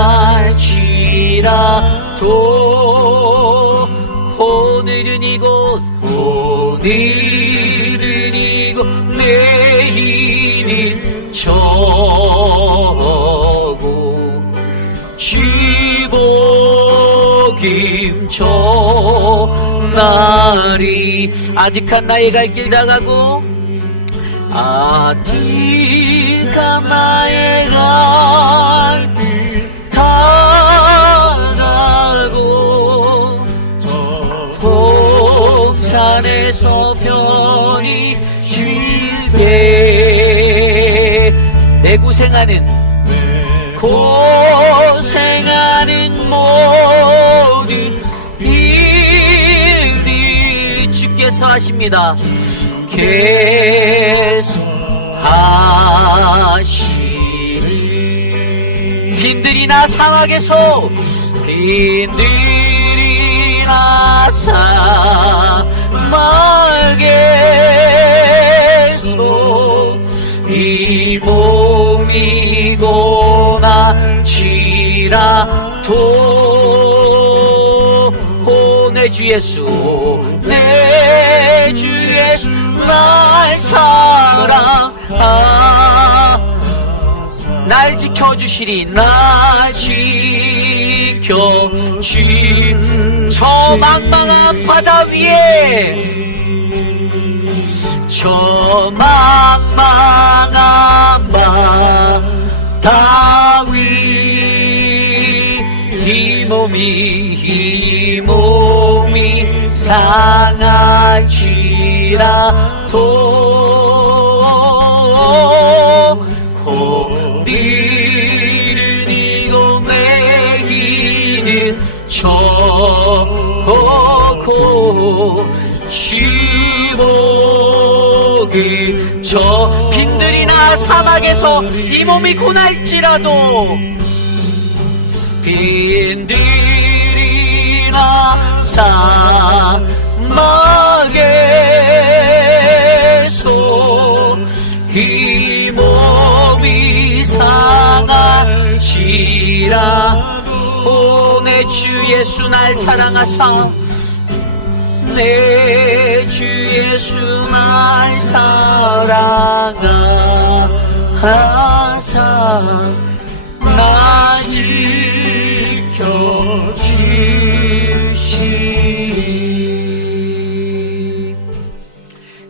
오늘은 이곳 내일은 저곳 저 날이 아득한 나의 갈 길 다가고 아득한 나의 갈 길 다가고 동산에서 편히 쉴 때 내 고생하는 모든 일들 주께서 하십니다. 하시리. 빈들이나 사막에서 이 몸이 고난치라도 내 주 예수 날 사랑하 날 지켜주시리 날 지켜주신 저 망망한 바다 위에 저 망망한 바다 위 이 몸이 상할지라도 고비를 이고 내기는 저고 지복이 저 빈들이나 사막에서 이 몸이 고날지라도 빈들이나 사막에서 이 몸이 상할지라도 내 주 예수 날 사랑하사 내 주 예수 날 사랑하사 나 지켜주시리.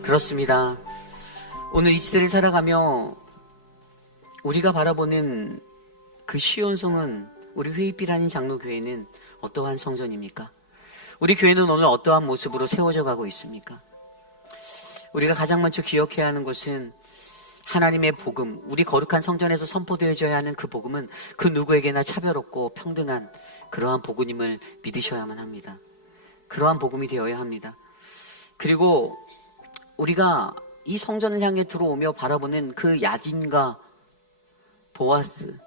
그렇습니다. 오늘 이 시대를 살아가며 우리가 바라보는 그 시온성은 우리 회의빛 한인 장로교회는 어떠한 성전입니까? 우리 교회는 오늘 어떠한 모습으로 세워져 가고 있습니까? 우리가 가장 먼저 기억해야 하는 것은 하나님의 복음, 우리 거룩한 성전에서 선포되어져야 하는 그 복음은 그 누구에게나 차별 없고 평등한 그러한 복음임을 믿으셔야만 합니다. 그러한 복음이 되어야 합니다. 그리고 우리가 이 성전을 향해 들어오며 바라보는 그 야긴과 보아스,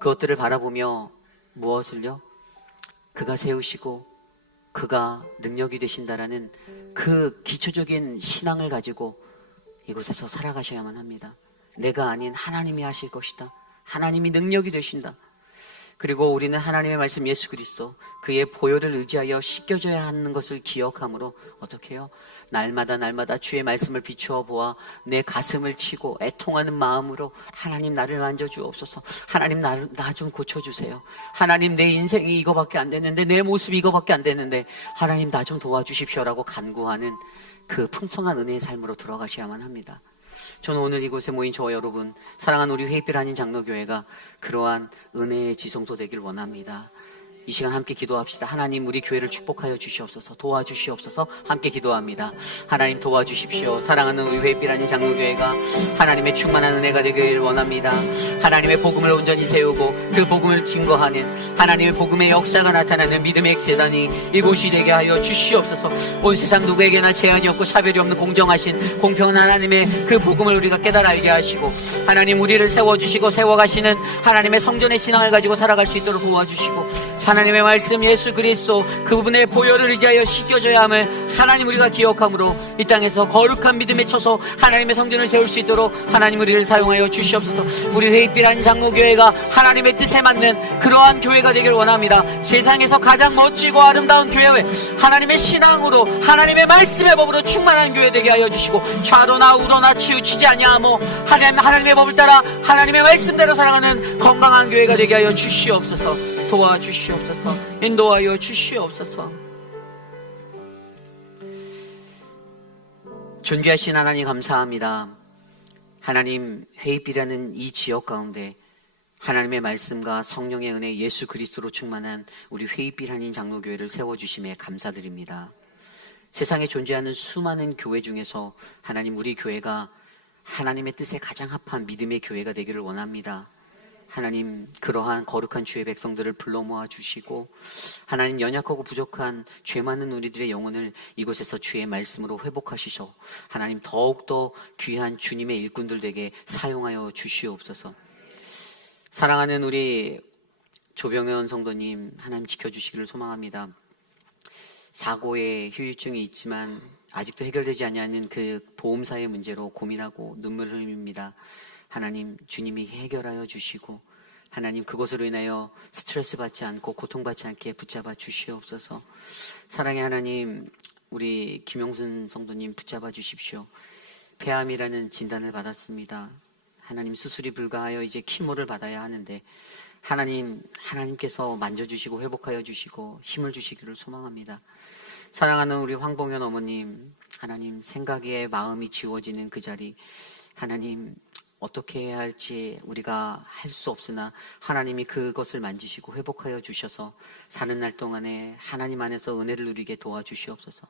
그것들을 바라보며 무엇을요? 그가 세우시고 그가 능력이 되신다라는 그 기초적인 신앙을 가지고 이곳에서 살아가셔야만 합니다. 내가 아닌 하나님이 하실 것이다. 하나님이 능력이 되신다. 그리고 우리는 하나님의 말씀 예수 그리스도 그의 보혈을 의지하여 씻겨져야 하는 것을 기억함으로 어떻게 해요? 날마다 주의 말씀을 비추어 보아 내 가슴을 치고 애통하는 마음으로 하나님 나를 만져주옵소서. 하나님 나 좀 고쳐주세요. 하나님 내 인생이 이거밖에 안 됐는데, 내 모습이 이거밖에 안 됐는데 하나님 나 좀 도와주십시오라고 간구하는 그 풍성한 은혜의 삶으로 들어가셔야만 합니다. 저는 오늘 이곳에 모인 저와 여러분, 사랑하는 우리 회입별 한인 장로교회가 그러한 은혜의 지성소 되길 원합니다. 이 시간 함께 기도합시다. 하나님 우리 교회를 축복하여 주시옵소서. 도와주시옵소서. 함께 기도합니다. 하나님 도와주십시오. 사랑하는 우리 회입별 한인 장로교회가 하나님의 충만한 은혜가 되길 원합니다. 하나님의 복음을 온전히 세우고 그 복음을 증거하는 하나님의 복음의 역사가 나타나는 믿음의 재단이 이곳이 되게 하여 주시옵소서. 온 세상 누구에게나 제한이 없고 차별이 없는 공정하신 공평한 하나님의 그 복음을 우리가 깨달아 알게 하시고, 하나님 우리를 세워주시고 세워가시는 하나님의 성전의 신앙을 가지고 살아갈 수 있도록 도와주시고, 하나님의 말씀 예수 그리스도 그 부분에 보혈을 의지하여 씻겨져야 함을 하나님 우리가 기억함으로 이 땅에서 거룩한 믿음에 쳐서 하나님의 성전을 세울 수 있도록 하나님 우리를 사용하여 주시옵소서. 우리 회입별 한인 장로교회가 하나님의 뜻에 맞는 그러한 교회가 되길 원합니다. 세상에서 가장 멋지고 아름다운 교회, 하나님의 신앙으로 하나님의 말씀의 법으로 충만한 교회 되게 하여 주시고, 좌도나 우도나 치우치지 아니하며 하나님의 법을 따라 하나님의 말씀대로 살아가는 건강한 교회가 되게 하여 주시옵소서. 도와주시옵소서. 인도하여 주시옵소서. 존귀하신 하나님 감사합니다. 하나님 회입이라는 이 지역 가운데 하나님의 말씀과 성령의 은혜 예수 그리스도로 충만한 우리 회입별 한인 장로교회를 세워주심에 감사드립니다. 세상에 존재하는 수많은 교회 중에서 하나님 우리 교회가 하나님의 뜻에 가장 합한 믿음의 교회가 되기를 원합니다. 하나님 그러한 거룩한 주의 백성들을 불러 모아 주시고, 하나님 연약하고 부족한 죄 많은 우리들의 영혼을 이곳에서 주의 말씀으로 회복하시소. 하나님 더욱더 귀한 주님의 일꾼들 되게 사용하여 주시옵소서. 사랑하는 우리 조병현 성도님 하나님 지켜주시기를 소망합니다. 사고에 후유증이 있지만 아직도 해결되지 않는 그 보험사의 문제로 고민하고 눈물을 흘립니다. 하나님 주님이 해결하여 주시고, 하나님 그것으로 인하여 스트레스 받지 않고 고통받지 않게 붙잡아 주시옵소서. 사랑의 하나님 우리 김용순 성도님 붙잡아 주십시오. 폐암이라는 진단을 받았습니다. 하나님 수술이 불가하여 이제 키모를 받아야 하는데 하나님께서 만져주시고 회복하여 주시고 힘을 주시기를 소망합니다. 사랑하는 우리 황봉현 어머님, 하나님 생각에 마음이 지워지는 그 자리, 하나님 어떻게 해야 할지 우리가 할 수 없으나 하나님이 그것을 만지시고 회복하여 주셔서 사는 날 동안에 하나님 안에서 은혜를 누리게 도와주시옵소서.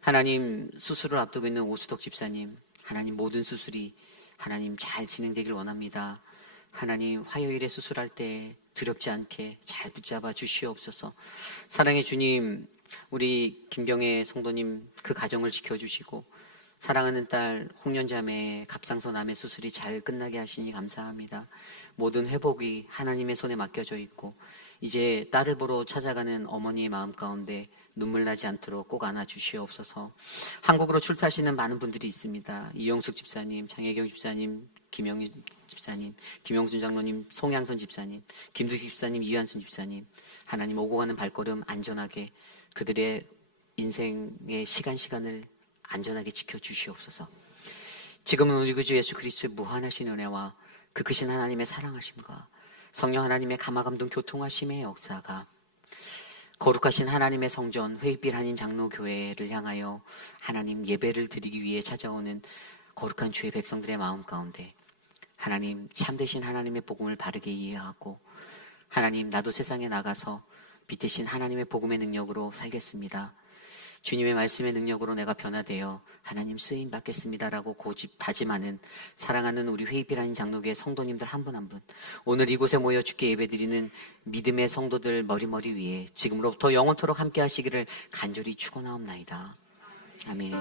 하나님 수술을 앞두고 있는 오수덕 집사님, 하나님 모든 수술이 하나님 잘 진행되길 원합니다. 하나님 화요일에 수술할 때 두렵지 않게 잘 붙잡아 주시옵소서. 사랑의 주님, 우리 김경애 성도님 그 가정을 지켜주시고, 사랑하는 딸 홍련자매의 갑상선암의 수술이 잘 끝나게 하시니 감사합니다. 모든 회복이 하나님의 손에 맡겨져 있고, 이제 딸을 보러 찾아가는 어머니의 마음 가운데 눈물 나지 않도록 꼭 안아주시옵소서. 한국으로 출타하시는 많은 분들이 있습니다. 이영숙 집사님, 장혜경 집사님, 김영희 집사님, 김영순 장로님, 송양선 집사님, 김두식 집사님, 이한순 집사님, 하나님 오고 가는 발걸음 안전하게 그들의 인생의 시간을 안전하게 지켜주시옵소서. 지금은 우리 구주 예수 그리스도의 무한하신 은혜와 그 크신 하나님의 사랑하심과 성령 하나님의 감화감동 교통하심의 역사가 거룩하신 하나님의 성전 회입별 한인 장로교회를 향하여 하나님 예배를 드리기 위해 찾아오는 거룩한 주의 백성들의 마음 가운데 하나님 참되신 하나님의 복음을 바르게 이해하고, 하나님 나도 세상에 나가서 빛대신 하나님의 복음의 능력으로 살겠습니다. 주님의 말씀의 능력으로 내가 변화되어 하나님 쓰임 받겠습니다라고 고집 다짐하는 사랑하는 우리 회입별 한인 장로교회 성도님들 한 분 한 분, 오늘 이곳에 모여 주께 예배드리는 믿음의 성도들 머리머리 위에 지금으로부터 영원토록 함께 하시기를 간절히 축원하옵나이다. 아멘.